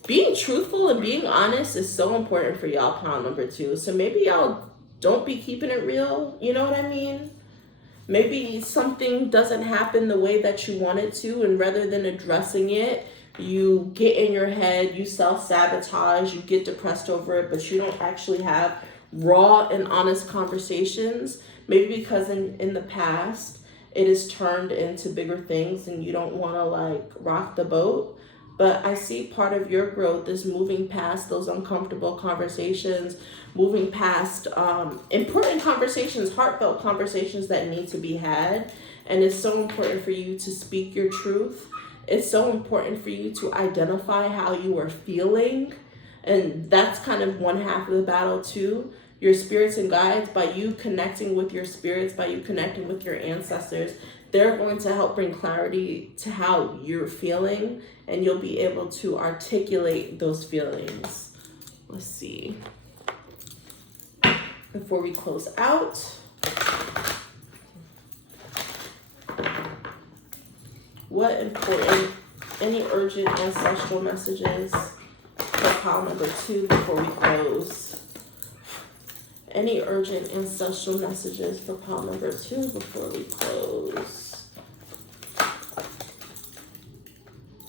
Being truthful and being honest is so important for y'all, pile number 2. So maybe y'all don't be keeping it real. You know what I mean? Maybe something doesn't happen the way that you want it to, and rather than addressing it, you get in your head, you self-sabotage, you get depressed over it, but you don't actually have raw and honest conversations. Maybe because in the past, it has turned into bigger things and you don't want to like rock the boat. But I see part of your growth is moving past those uncomfortable conversations, moving past important conversations, heartfelt conversations that need to be had. And it's so important for you to speak your truth. It's so important for you to identify how you are feeling. And that's kind of one half of the battle too. Your spirits and guides, by you connecting with your spirits, by you connecting with your ancestors, they're going to help bring clarity to how you're feeling, and you'll be able to articulate those feelings. Let's see. Before we close out, what important, any urgent ancestral messages for pile number 2 before we close? Any urgent ancestral messages for pile number 2 before we close?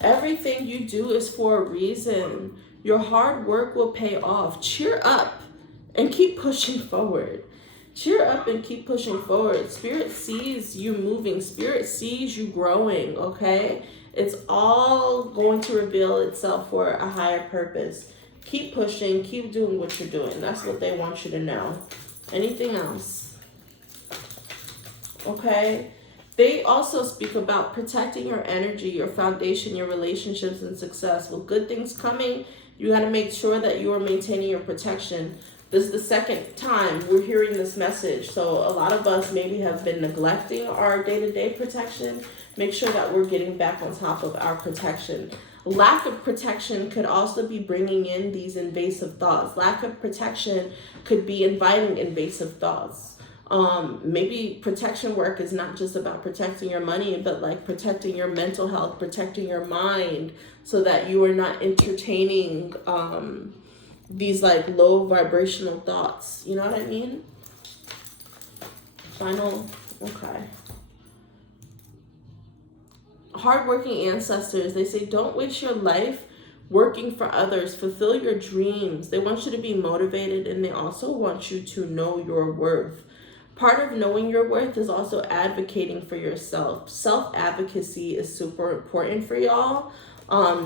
Everything you do is for a reason. Your hard work will pay off. Cheer up and keep pushing forward. Cheer up and keep pushing forward. Spirit sees you moving. Spirit sees you growing, okay? It's all going to reveal itself for a higher purpose. Keep pushing. Keep doing what you're doing. That's what they want you to know. Anything else? Okay? They also speak about protecting your energy, your foundation, your relationships, and success. With good things coming, you got to make sure that you are maintaining your protection. This is the second time we're hearing this message. So a lot of us maybe have been neglecting our day-to-day protection. Make sure that we're getting back on top of our protection. Lack of protection could also be bringing in these invasive thoughts. Lack of protection could be inviting invasive thoughts. Maybe protection work is not just about protecting your money, but like protecting your mental health, protecting your mind, so that you are not entertaining these like low vibrational thoughts. You know what I mean? Final, okay. Hardworking ancestors, they say, don't waste your life working for others. Fulfill your dreams. They want you to be motivated, and they also want you to know your worth. Part of knowing your worth is also advocating for yourself. Self-advocacy is super important for y'all.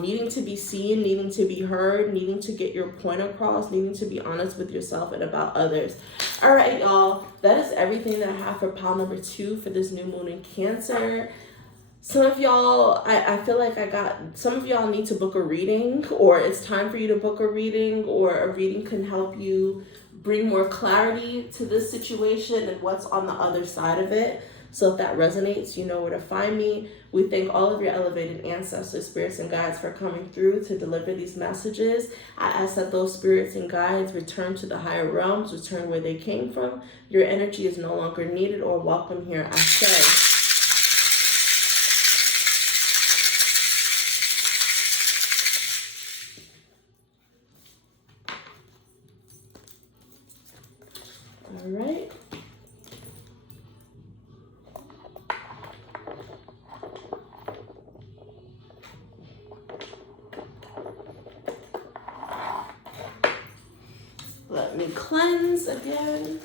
Needing to be seen, needing to be heard, needing to get your point across, needing to be honest with yourself and about others. All right, y'all. That is everything that I have for pile number 2 for this new moon in Cancer. Some of y'all, I feel like some of y'all need to book a reading, or it's time for you to book a reading, or a reading can help you bring more clarity to this situation and what's on the other side of it. So if that resonates, you know where to find me. We thank all of your elevated ancestors, spirits, and guides for coming through to deliver these messages. I ask that those spirits and guides return to the higher realms, return where they came from. Your energy is no longer needed or welcome here, I say. All right. Let me cleanse again.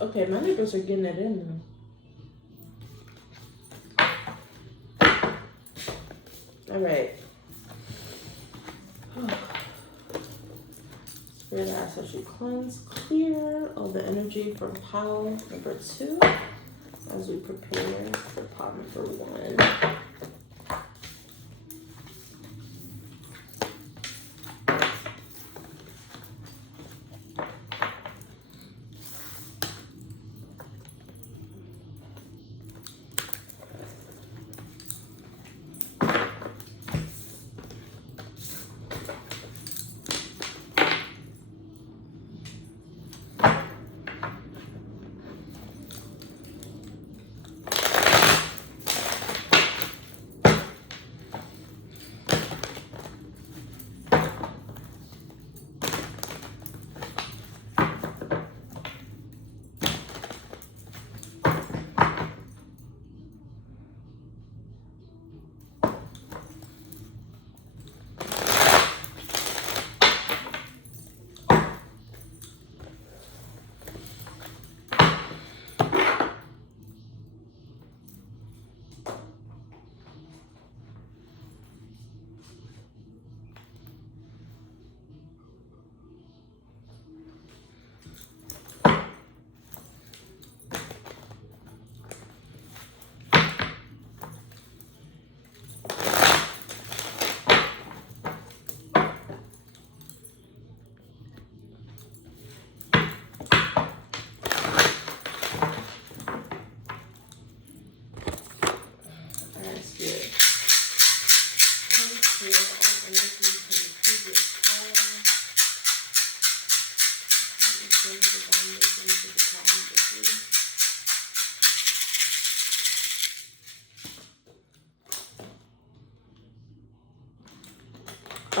Okay, my neighbors are getting it in now. All right. Spirit asks that you cleanse, clear all the energy from pile number 2 as we prepare for pile number 1.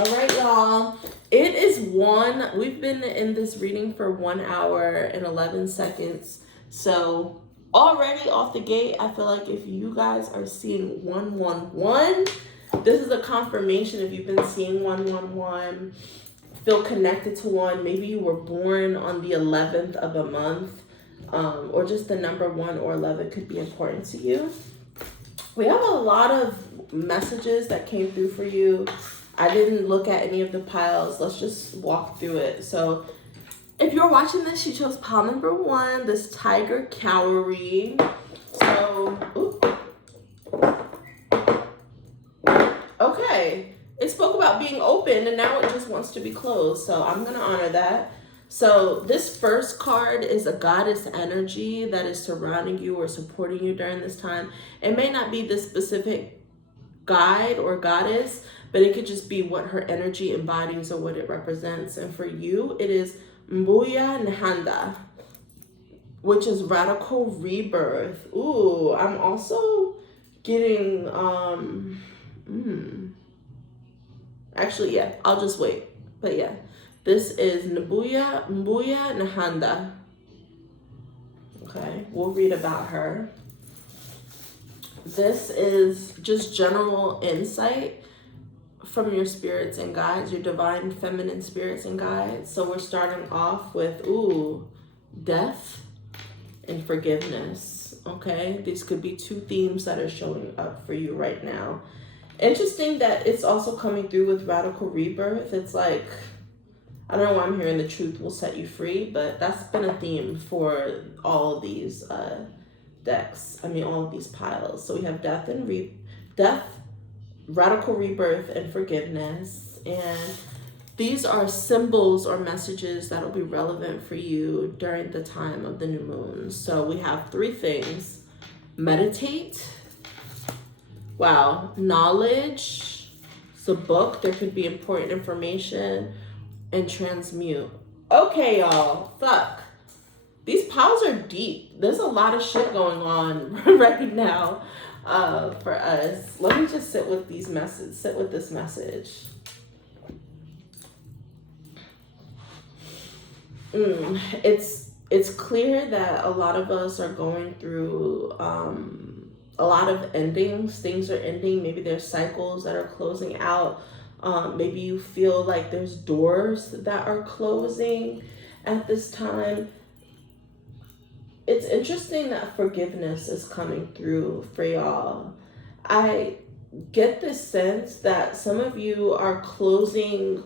All right, y'all. We've been in this reading for 1 hour and 11 seconds. So already off the gate, I feel like if you guys are seeing 111, this is a confirmation. If you've been seeing 111, feel connected to one, maybe you were born on the 11th of a month, or just the number 1 or 11 could be important to you. We have a lot of messages that came through for you. I didn't look at any of the piles. Let's just walk through it. So if you're watching this, you chose pile number 1, this tiger Cowrie. So, okay. It spoke about being open and now it just wants to be closed. So I'm going to honor that. So this first card is a goddess energy that is surrounding you or supporting you during this time. It may not be the specific guide or goddess, but it could just be what her energy embodies or what it represents. And for you, it is Mbuya Nhanda, which is radical rebirth. Ooh, I'm also getting, actually, yeah, I'll just wait. But yeah, this is Mbuya Nhanda. Okay, we'll read about her. This is just general insight from your spirits and guides, your divine feminine spirits and guides. So we're starting off with, death and forgiveness. Okay, these could be 2 themes that are showing up for you right now. Interesting that it's also coming through with radical rebirth. It's like, I don't know why I'm hearing the truth will set you free, but that's been a theme for all of these decks. All of these piles. So we have death, radical rebirth, and forgiveness. And these are symbols or messages that will be relevant for you during the time of the new moon. So we have 3 things. Meditate. Wow. Knowledge. It's a book. There could be important information. And transmute. Okay, y'all. Fuck. These piles are deep. There's a lot of shit going on right now for us. Let me just sit with these messages. Sit with this message. It's clear that a lot of us are going through a lot of endings. Things are ending. Maybe there's cycles that are closing out. Maybe you feel like there's doors that are closing at this time. It's interesting that forgiveness is coming through for y'all. I get this sense that some of you are closing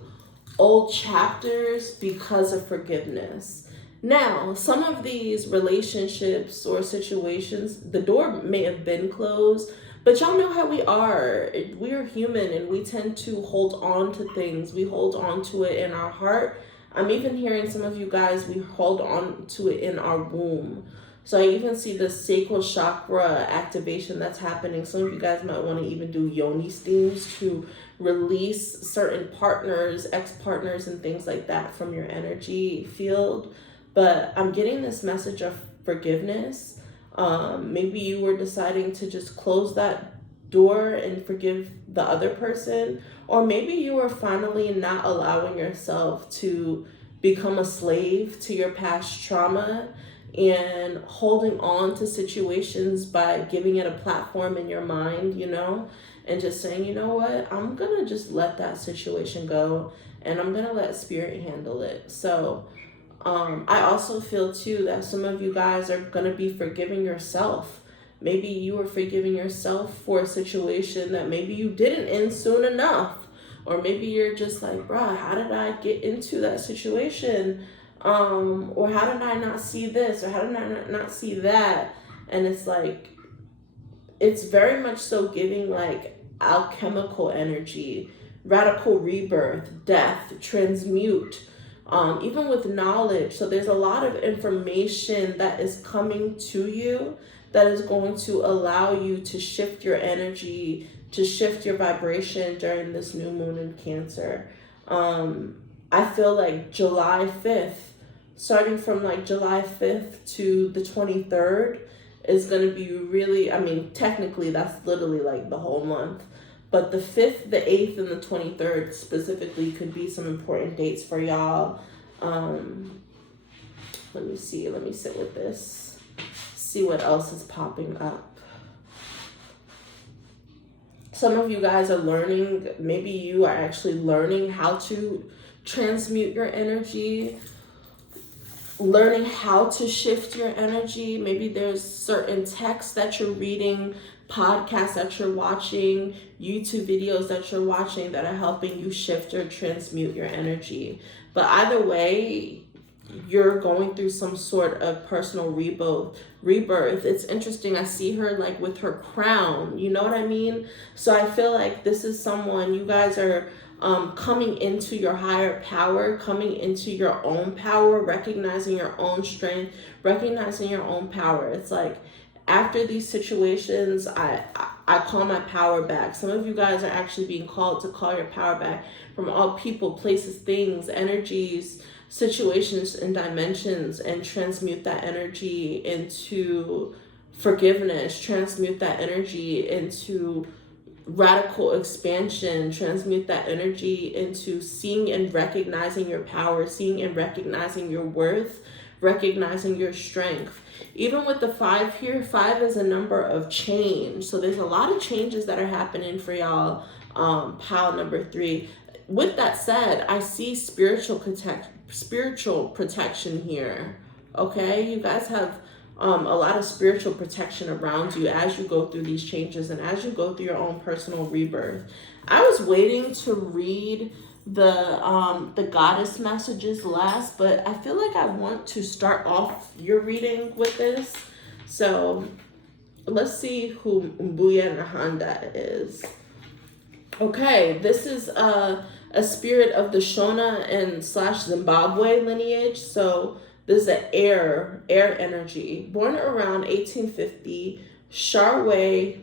old chapters because of forgiveness. Now, some of these relationships or situations, the door may have been closed, but y'all know how we are. We're human and we tend to hold on to things. We hold on to it in our heart. I'm even hearing some of you guys, we hold on to it in our womb. So I even see the sacral chakra activation that's happening. Some of you guys might want to even do yoni steams to release certain partners, ex-partners, and things like that from your energy field. But I'm getting this message of forgiveness. Maybe you were deciding to just close that door and forgive the other person, or maybe you were finally not allowing yourself to become a slave to your past trauma and holding on to situations by giving it a platform in your mind, and just saying, you know what, I'm gonna just let that situation go and I'm gonna let spirit handle it. So I also feel too that some of you guys are gonna be forgiving yourself. Maybe you were forgiving yourself for a situation that maybe you didn't end soon enough. Or maybe you're just like, bruh, how did I get into that situation? Or how did I not see this? Or how did I not see that? And it's like, it's very much so giving like alchemical energy, radical rebirth, death, transmute, even with knowledge. So there's a lot of information that is coming to you that is going to allow you to shift your energy, to shift your vibration during this new moon in Cancer. I feel like July 5th, starting from like July 5th to the 23rd is going to be really, technically that's literally like the whole month, But the 5th, the 8th, and the 23rd specifically could be some important dates for y'all. Let me see. Let me sit with this. See what else is popping up. Some of you guys are learning, maybe you are actually learning how to transmute your energy, learning how to shift your energy. Maybe there's certain texts that you're reading, podcasts that you're watching, YouTube videos that you're watching that are helping you shift or transmute your energy. But either way, you're going through some sort of personal rebirth. It's interesting. I see her like with her crown, you know what I mean? So I feel like this is someone, you guys are coming into your higher power, coming into your own power, recognizing your own strength, recognizing your own power. It's like, after these situations, I call my power back. Some of you guys are actually being called to call your power back from all people, places, things, energies, situations, and dimensions, and transmute that energy into forgiveness, transmute that energy into radical expansion, transmute that energy into seeing and recognizing your power, seeing and recognizing your worth, recognizing your strength. Even with the 5 here, 5 is a number of change. So there's a lot of changes that are happening for y'all, pile number 3. With that said, I see spiritual protection here. Okay, you guys have a lot of spiritual protection around you as you go through these changes and as you go through your own personal rebirth. I was waiting to read the goddess messages last, but I feel like I want to start off your reading with this. So let's see who Mbuya Nahanda is. Okay, this is a spirit of the Shona and / Zimbabwe lineage. So this is an air energy. Born around 1850, Sharwe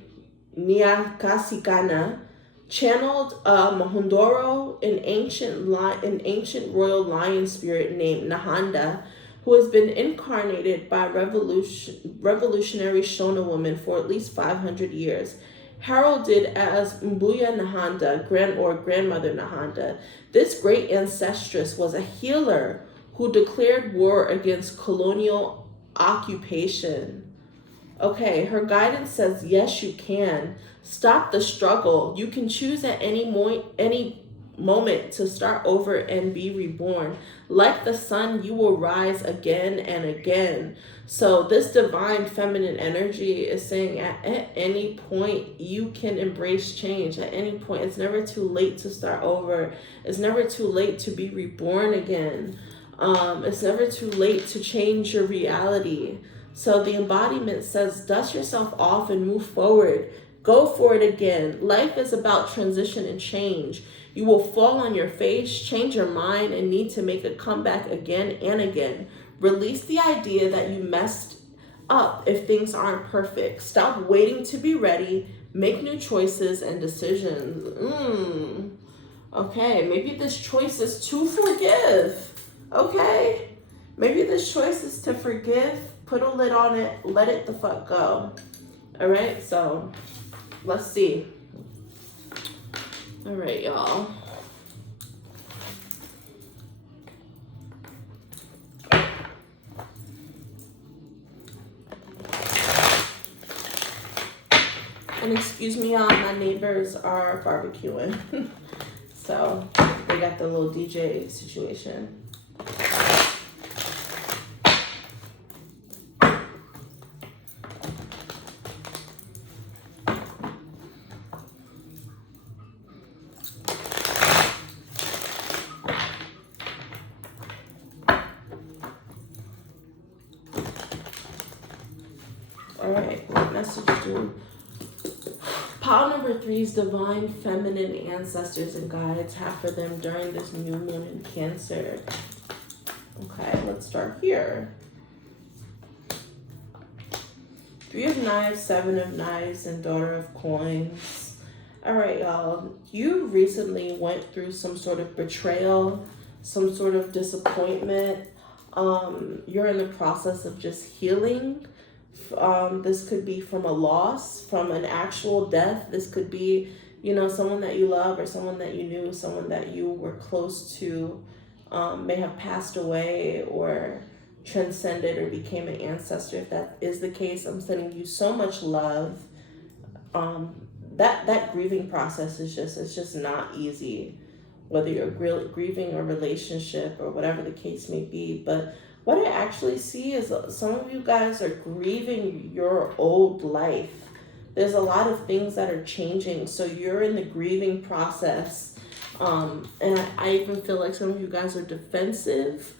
Nyakasikana channeled Mahundoro, an ancient royal lion spirit named Nahanda, who has been incarnated by revolutionary Shona women for at least 500 years. Heralded as Mbuya Nahanda, grandmother Nahanda, this great ancestress was a healer who declared war against colonial occupation. Okay, her guidance says, yes, you can. Stop the struggle. You can choose at any moment to start over and be reborn. Like the sun, you will rise again and again. So this divine feminine energy is saying at any point you can embrace change. At any point, it's never too late to start over. It's never too late to be reborn again. It's never too late to change your reality. So the embodiment says, dust yourself off and move forward. Go for it again. Life is about transition and change. You will fall on your face, change your mind, and need to make a comeback again and again. Release the idea that you messed up if things aren't perfect. Stop waiting to be ready. Make new choices and decisions. Okay, maybe this choice is to forgive. Okay? Maybe this choice is to forgive, put a lid on it, let it the fuck go. All right, so let's see. All right, y'all. And excuse me, y'all, my neighbors are barbecuing. So they got the little DJ situation. All right, what message do pile number 3's divine feminine ancestors and guides have for them during this new moon in Cancer? Okay, let's start here. 3 of Knives, 7 of Knives, and Daughter of Coins. All right, y'all. You recently went through some sort of betrayal, some sort of disappointment. You're in the process of just healing. This could be from a loss, from an actual death. This could be you know, someone that you love or someone that you knew, someone that you were close to, may have passed away or transcended or became an ancestor. If that is the case, I'm sending you so much love. That grieving process is just not easy, whether you're grieving a relationship or whatever the case may be. But what I actually see is some of you guys are grieving your old life. There's a lot of things that are changing, so you're in the grieving process. And I even feel like some of you guys are defensive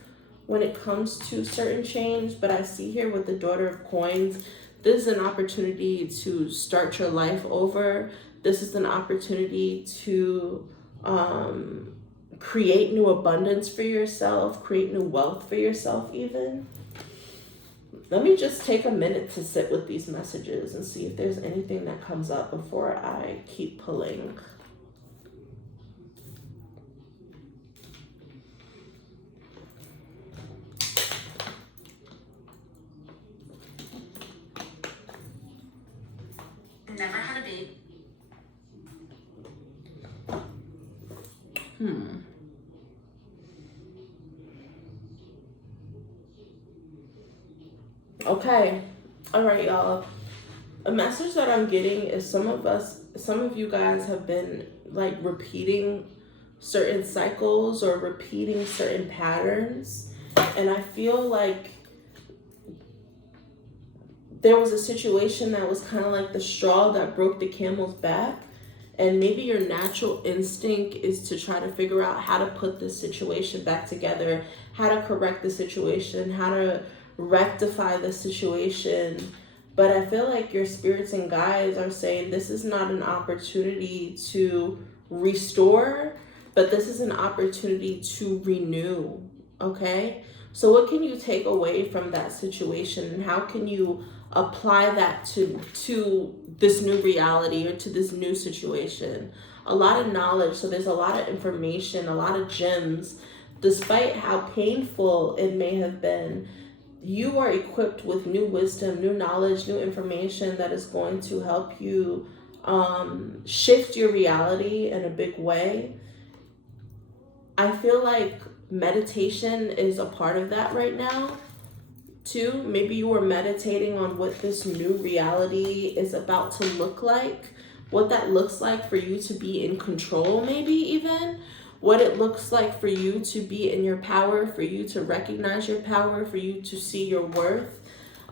when it comes to certain change. But I see here with the Daughter of Coins, this is an opportunity to start your life over. This is an opportunity to create new abundance for yourself, create new wealth for yourself even. Let me just take a minute to sit with these messages and see if there's anything that comes up before I keep pulling. Never had a baby. Okay. All right, y'all. A message that I'm getting is some of you guys have been like repeating certain cycles or repeating certain patterns. And I feel like there was a situation that was kind of like the straw that broke the camel's back. And maybe your natural instinct is to try to figure out how to put this situation back together, how to correct the situation, how to rectify the situation. But I feel like your spirits and guides are saying this is not an opportunity to restore, but this is an opportunity to renew. Okay? So what can you take away from that situation, and how can you apply that to this new reality or to this new situation? A lot of knowledge, so there's a lot of information, a lot of gems. Despite how painful it may have been, you are equipped with new wisdom, new knowledge, new information that is going to help you shift your reality in a big way. I feel like meditation is a part of that right now too. Maybe you were meditating on what this new reality is about to look like, what that looks like for you to be in control, maybe even what it looks like for you to be in your power, for you to recognize your power, for you to see your worth.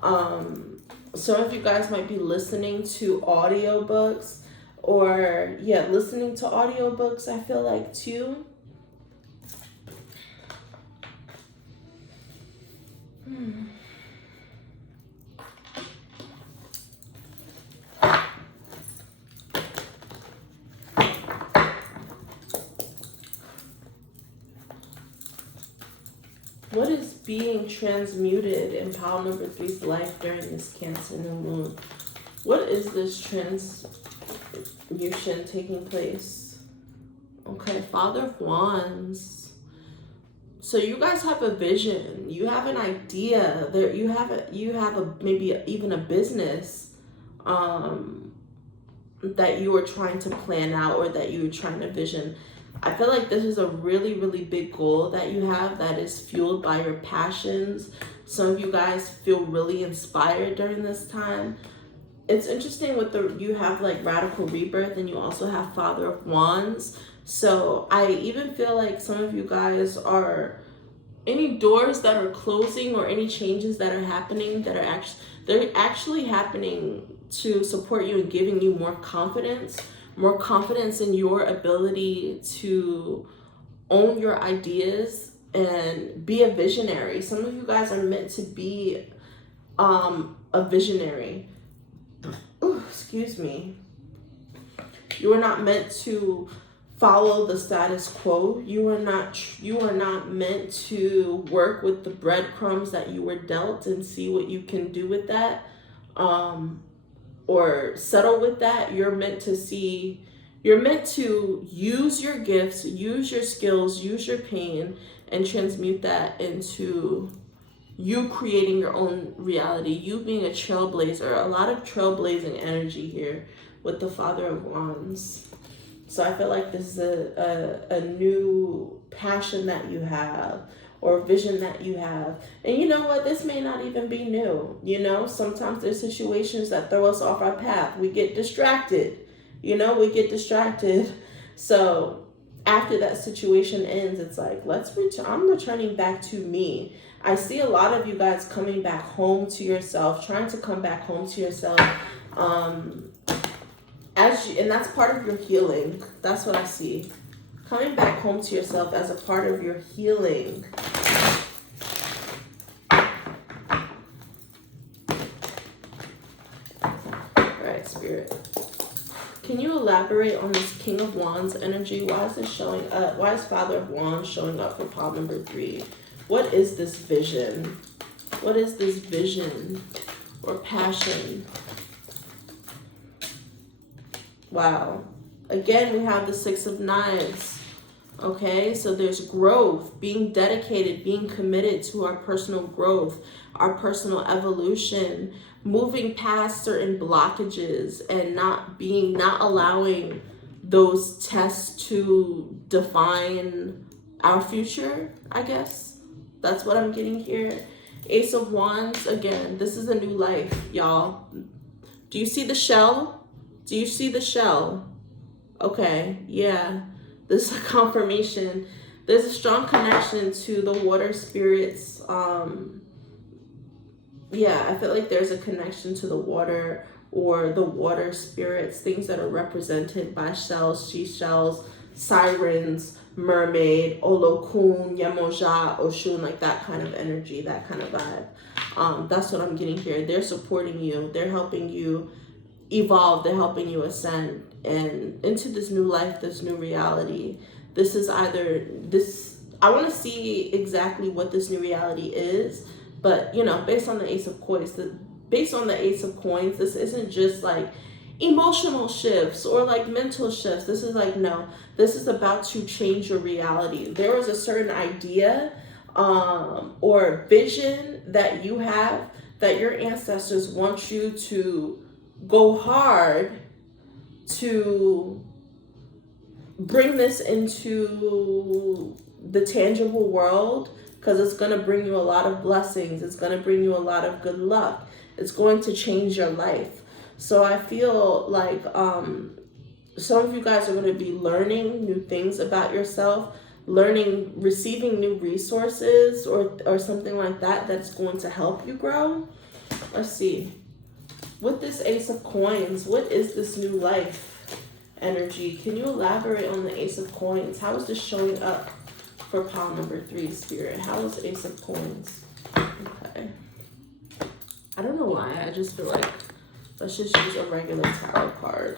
Some of you guys might be listening to audiobooks or listening to audiobooks, I feel like too. What is being transmuted in pile number 3's life during this Cancer new moon? What is this transmutation taking place? Okay, Father of Wands. So you guys have a vision. You have an idea. There, you have maybe even a business that you are trying to plan out or that you are trying to vision. I feel like this is a really, really big goal that you have that is fueled by your passions. Some of you guys feel really inspired during this time. It's interesting with you have like Radical Rebirth and you also have Father of Wands. So I even feel like some of you guys are, any doors that are closing or any changes that are happening that are they're actually happening to support you and giving you more confidence in your ability to own your ideas and be a visionary. Some of you guys are meant to be a visionary. Ooh, excuse me. You are not meant to follow the status quo. You are not meant to work with the breadcrumbs that you were dealt and see what you can do with that. Or settle with that. You're meant to use your gifts, use your skills, use your pain, and transmute that into you creating your own reality, you being a trailblazer. A lot of trailblazing energy here with the Father of Wands. So I feel like this is a new passion that you have, or vision that you have. And you know what? This may not even be new. You know, sometimes there's situations that throw us off our path. We get distracted. You know, we get distracted. So after that situation ends, it's like, I'm returning back to me. I see a lot of you guys coming back home to yourself, trying to come back home to yourself. And that's part of your healing. That's what I see. Coming back home to yourself as a part of your healing. Alright, Spirit. Can you elaborate on this King of Wands energy? Why is this showing up? Why is Father of Wands showing up for pile number 3? What is this vision? What is this vision or passion? Wow. Again, we have the Six of Knives. Okay, so there's growth, being dedicated, being committed to our personal growth, our personal evolution, moving past certain blockages and not allowing those tests to define our future, I guess. That's what I'm getting here. Ace of Wands, again, this is a new life, y'all. Do you see the shell? Do you see the shell? Okay, yeah. This is a confirmation. There's a strong connection to the water spirits. Yeah, I feel like there's a connection to the water or the water spirits, things that are represented by shells, seashells, sirens, mermaid, Olokun, Yemoja, Oshun, like that kind of energy, that kind of vibe. That's what I'm getting here. They're supporting you. They're helping you evolve. They're helping you ascend and into this new life, this new reality. This is either this, I want to see exactly what this new reality is, but you know, based on the Ace of Coins, this isn't just like emotional shifts or like mental shifts. This is like, no, this is about to change your reality. There is a certain idea or vision that you have that your ancestors want you to go hard to bring this into the tangible world, because it's going to bring you a lot of blessings. It's going to bring you a lot of good luck. It's going to change your life. So I feel like some of you guys are going to be learning new things about yourself, receiving new resources or something like that that's going to help you grow. Let's see. With this Ace of Coins, what is this new life energy? Can you elaborate on the Ace of Coins? How is this showing up for pile number 3, Spirit? How is Ace of Coins? Okay. I don't know why. I just feel like let's just use a regular tarot card.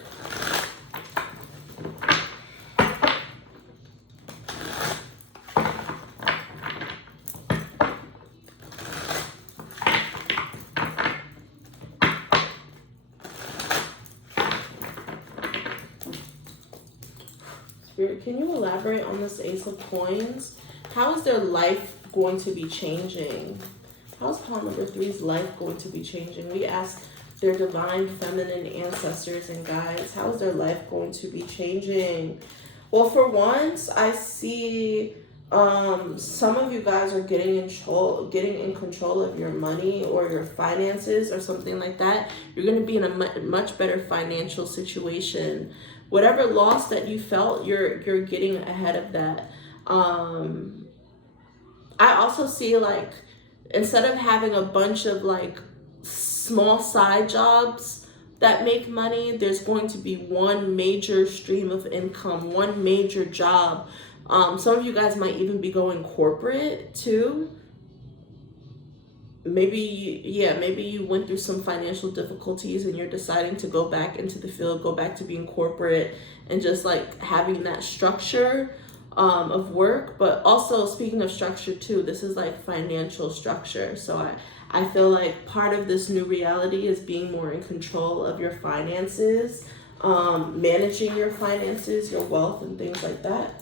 Spirit, can you elaborate on this Ace of Coins? How is their life going to be changing? How is pile number 3's life going to be changing? We ask their divine feminine ancestors and guides, how is their life going to be changing? Well, for once, I see some of you guys are getting in control of your money or your finances or something like that. You're going to be in a much better financial situation. Whatever loss that you felt, you're getting ahead of that. I also see, like, instead of having a bunch of like small side jobs that make money, there's going to be one major stream of income, one major job. Some of you guys might even be going corporate too. Maybe you went through some financial difficulties and you're deciding to go back into the field, go back to being corporate and just like having that structure of work. But also, speaking of structure too, this is like financial structure. So I feel like part of this new reality is being more in control of your finances, managing your finances, your wealth and things like that.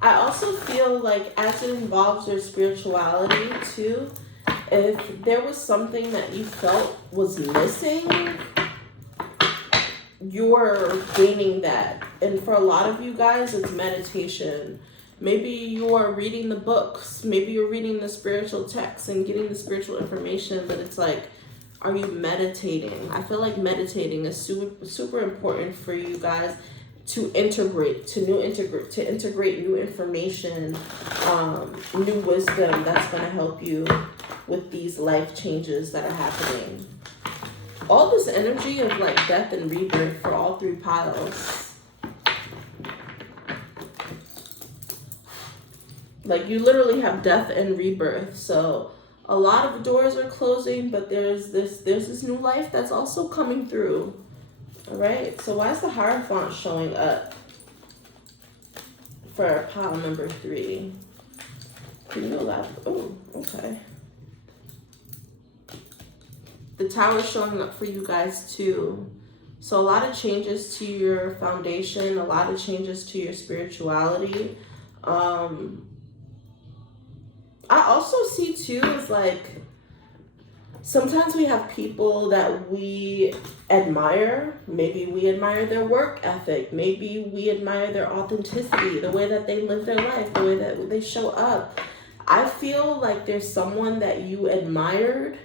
I also feel like as it involves your spirituality too, if there was something that you felt was missing, you're gaining that. And for a lot of you guys, it's meditation. Maybe you are reading the books, maybe you're reading the spiritual texts and getting the spiritual information, but it's like, are you meditating? I feel like meditating is super important for you guys to integrate new information, new wisdom that's going to help you with these life changes that are happening. All this energy of like death and rebirth for all three piles. Like you literally have death and rebirth. So a lot of doors are closing, but there's this new life that's also coming through. All right. So why is the Hierophant showing up for pile number 3? Can you elaborate? Oh, okay. The Tower is showing up for you guys too. So a lot of changes to your foundation, a lot of changes to your spirituality. I also see too is like sometimes we have people that we admire. Maybe we admire their work ethic. Maybe we admire their authenticity, the way that they live their life, the way that they show up. I feel like there's someone that you admired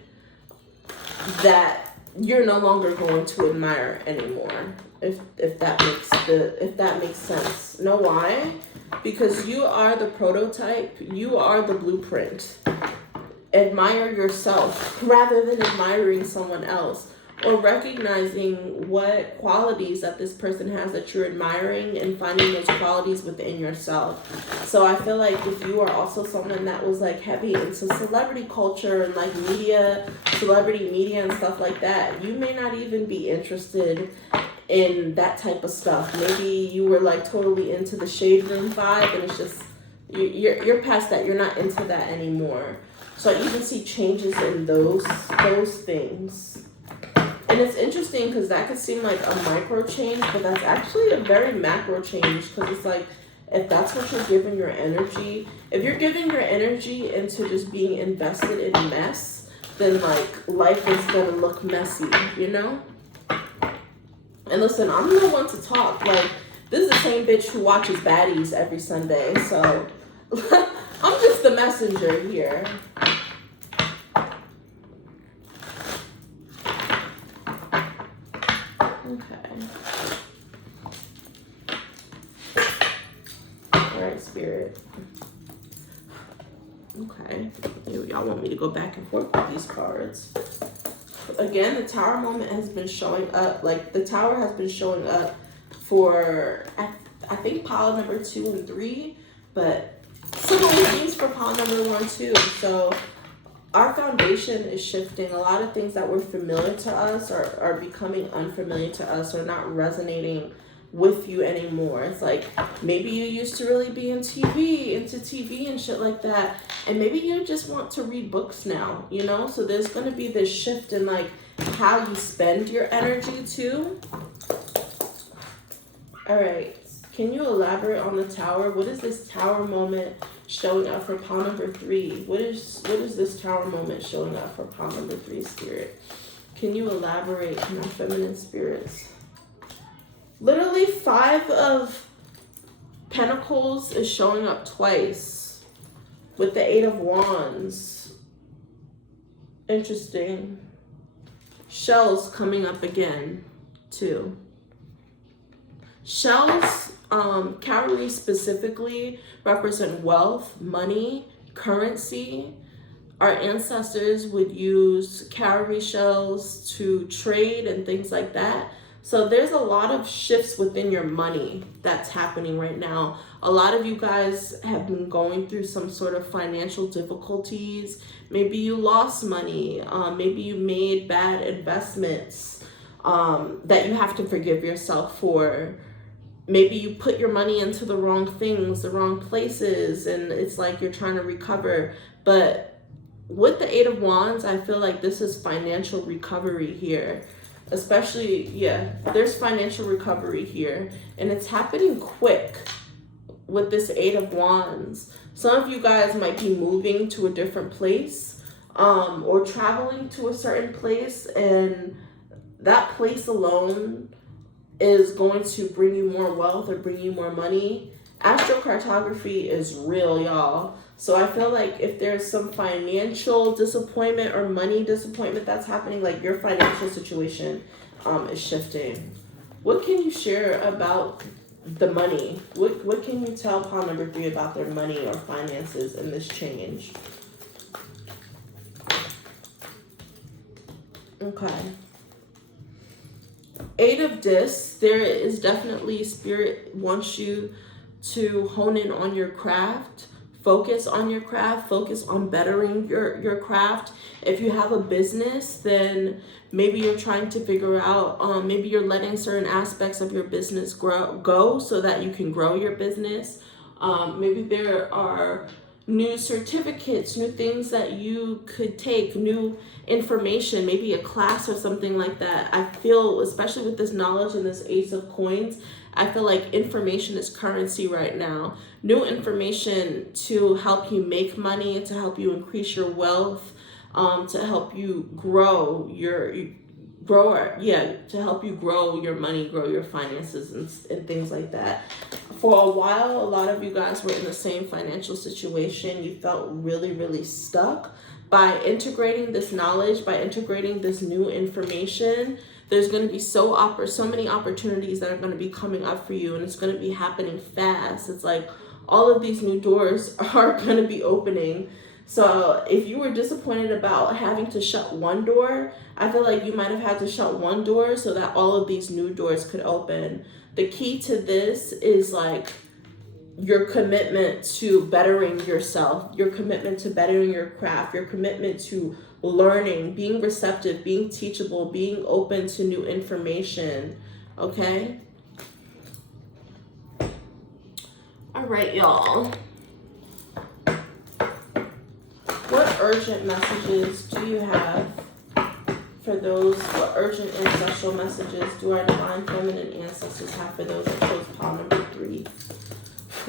that you're no longer going to admire anymore. If that makes sense. Know why? Because you are the prototype, you are the blueprint. Admire yourself rather than admiring someone else, or recognizing what qualities that this person has that you're admiring and finding those qualities within yourself. So I feel like if you are also someone that was like heavy into celebrity culture and like media, celebrity media and stuff like that, you may not even be interested in that type of stuff. Maybe you were like totally into the Shade Room vibe and it's just, you're past that, you're not into that anymore. So I even see changes in those things. And it's interesting because that could seem like a micro change, but that's actually a very macro change, because it's like, if that's what you're giving your energy, if you're giving your energy into just being invested in mess, then like life is gonna look messy, you know? And listen, I'm the one to talk. Like, this is the same bitch who watches baddies every Sunday, so I'm just the messenger here. Okay. Alright, Spirit. Okay. Y'all want me to go back and forth with these cards. Again, the Tower moment has been showing up. Like, the Tower has been showing up for, I think, pile number 2 and 3. But similar things for pile number 1 too. So our foundation is shifting. A lot of things that were familiar to us are becoming unfamiliar to us, or not resonating with you anymore. It's like, maybe you used to really be into TV and shit like that, and maybe you just want to read books now, you know? So there's going to be this shift in like how you spend your energy too. All right, can you elaborate on the Tower? What is this Tower moment showing up for pile number 3? What is this Tower moment showing up for pile number 3, Spirit? Can you elaborate, my feminine spirits? Literally 5 of Pentacles is showing up twice with the 8 of Wands. Interesting. Shells coming up again too. Shells, Cowrie specifically, represent wealth, money, currency. Our ancestors would use cowrie shells to trade and things like that. So there's a lot of shifts within your money that's happening right now. A lot of you guys have been going through some sort of financial difficulties. Maybe you lost money. Maybe you made bad investments that you have to forgive yourself for. Maybe you put your money into the wrong things, the wrong places, and it's like you're trying to recover. But with the 8 of Wands, I feel like this is financial recovery here. Especially, yeah, there's financial recovery here, and it's happening quick. with this Eight of Wands, some of you guys might be moving to a different place, or traveling to a certain place, and that place alone is going to bring you more wealth or bring you more money. Astrocartography is real, y'all. So I feel like if there's some financial disappointment or money disappointment that's happening, like your financial situation is shifting. What can you share about the money? What can you tell pile number 3 about their money or finances in this change? Okay. 8 of Discs, there is definitely Spirit wants you to hone in on your craft. Focus on your craft. Focus on bettering your craft. If you have a business, then maybe you're trying to figure out, maybe you're letting certain aspects of your business go so that you can grow your business. Maybe there are new certificates, new things that you could take, new information, maybe a class or something like that. I feel, especially with this knowledge and this Ace of Coins, I feel like information is currency right now. New information to help you make money, to help you increase your wealth, to help you grow to help you grow your money, grow your finances, and things like that. For a while, a lot of you guys were in the same financial situation. You felt really, really stuck. By integrating this knowledge, by integrating this new information, there's going to be so many opportunities that are going to be coming up for you, and it's going to be happening fast. It's like all of these new doors are going to be opening. So if you were disappointed about having to shut one door, I feel like you might have had to shut one door so that all of these new doors could open. The key to this is like your commitment to bettering yourself, your commitment to bettering your craft, your commitment to learning, being receptive, being teachable, being open to new information. Okay? All right, y'all. What urgent messages do you have for those? What urgent ancestral messages do our divine feminine ancestors have for those that chose pile number 3?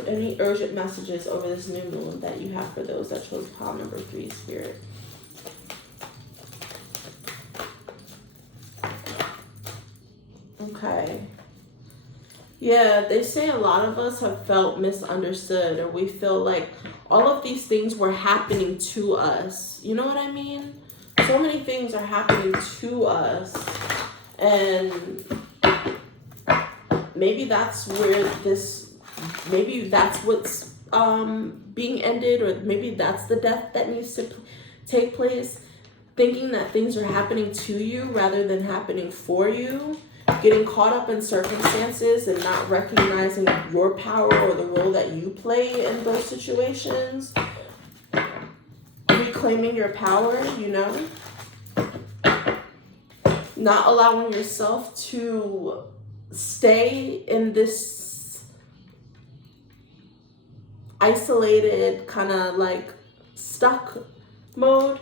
Any urgent messages over this new moon that you have for those that chose pile number 3, Spirit? Okay. Yeah, they say a lot of us have felt misunderstood, or we feel like all of these things were happening to us. You know what I mean? So many things are happening to us, and maybe that's where maybe that's what's being ended, or maybe that's the death that needs to take place. Thinking that things are happening to you rather than happening for you. Getting caught up in circumstances and not recognizing your power or the role that you play in those situations. Reclaiming your power, you know. Not allowing yourself to stay in this isolated, kind of like stuck mode.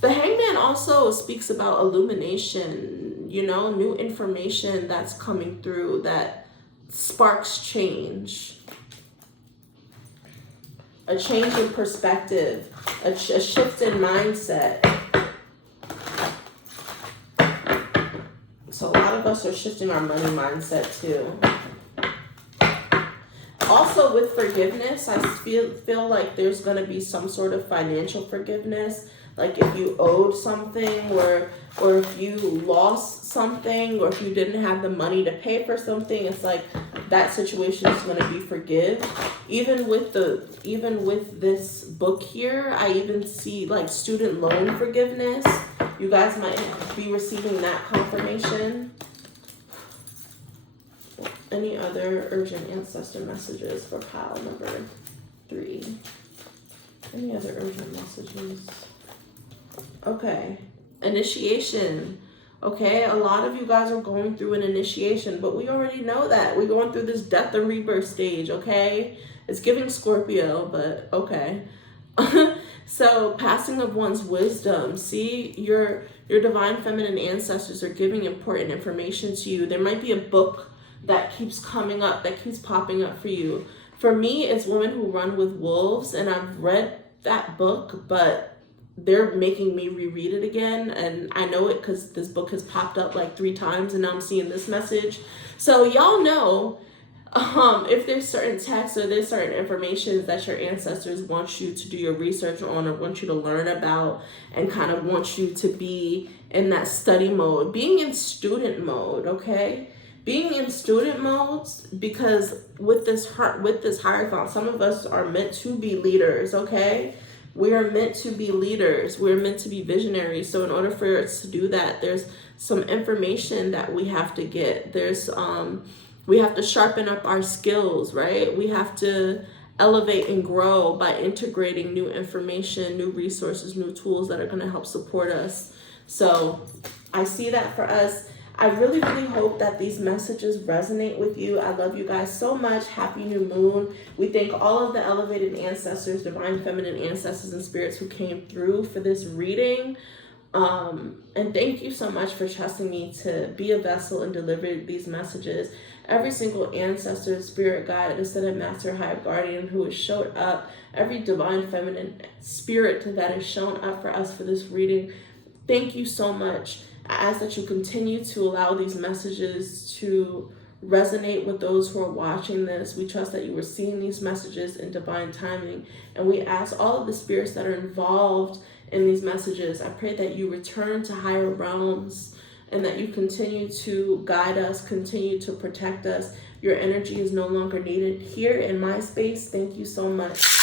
The Hangman also speaks about illumination, you know, new information that's coming through that sparks change. A change in perspective, a shift in mindset. So a lot of us are shifting our money mindset too. Also with forgiveness, I feel like there's going to be some sort of financial forgiveness. Like if you owed something, or if you lost something, or if you didn't have the money to pay for something, it's like that situation is going to be forgive. Even with this book here, I even see like student loan forgiveness. You guys might be receiving that confirmation. Any other urgent ancestor messages for pile number 3? Any other urgent messages? Okay, initiation. Okay, a lot of you guys are going through an initiation, but we already know that. We're going through this death and rebirth stage, okay? It's giving Scorpio, but okay. So, passing of one's wisdom. See, your divine feminine ancestors are giving important information to you. There might be a book that keeps coming up, that keeps popping up for you. For me, it's Women Who Run with Wolves, and I've read that book, but they're making me reread it again, and I know it because this book has popped up like 3 times, and now I'm seeing this message. So y'all know, if there's certain texts or there's certain information that your ancestors want you to do your research on, or want you to learn about, and kind of want you to be in that study mode, being in student mode, okay? Being in student modes, because with this Hierophant, some of us are meant to be leaders, okay? We are meant to be leaders. We're meant to be visionaries. So in order for us to do that, there's some information that we have to get. We have to sharpen up our skills, right? We have to elevate and grow by integrating new information, new resources, new tools that are going to help support us. So I see that for us. I really, really hope that these messages resonate with you. I love you guys so much. Happy new moon. We thank all of the elevated ancestors, divine feminine ancestors and spirits who came through for this reading. And thank you so much for trusting me to be a vessel and deliver these messages. Every single ancestor, spirit guide, ascended master, high guardian who has showed up, every divine feminine spirit that has shown up for us for this reading, thank you so much. I ask that you continue to allow these messages to resonate with those who are watching this. We trust that you are seeing these messages in divine timing. And we ask all of the spirits that are involved in these messages, I pray that you return to higher realms and that you continue to guide us, continue to protect us. Your energy is no longer needed here in my space. Thank you so much.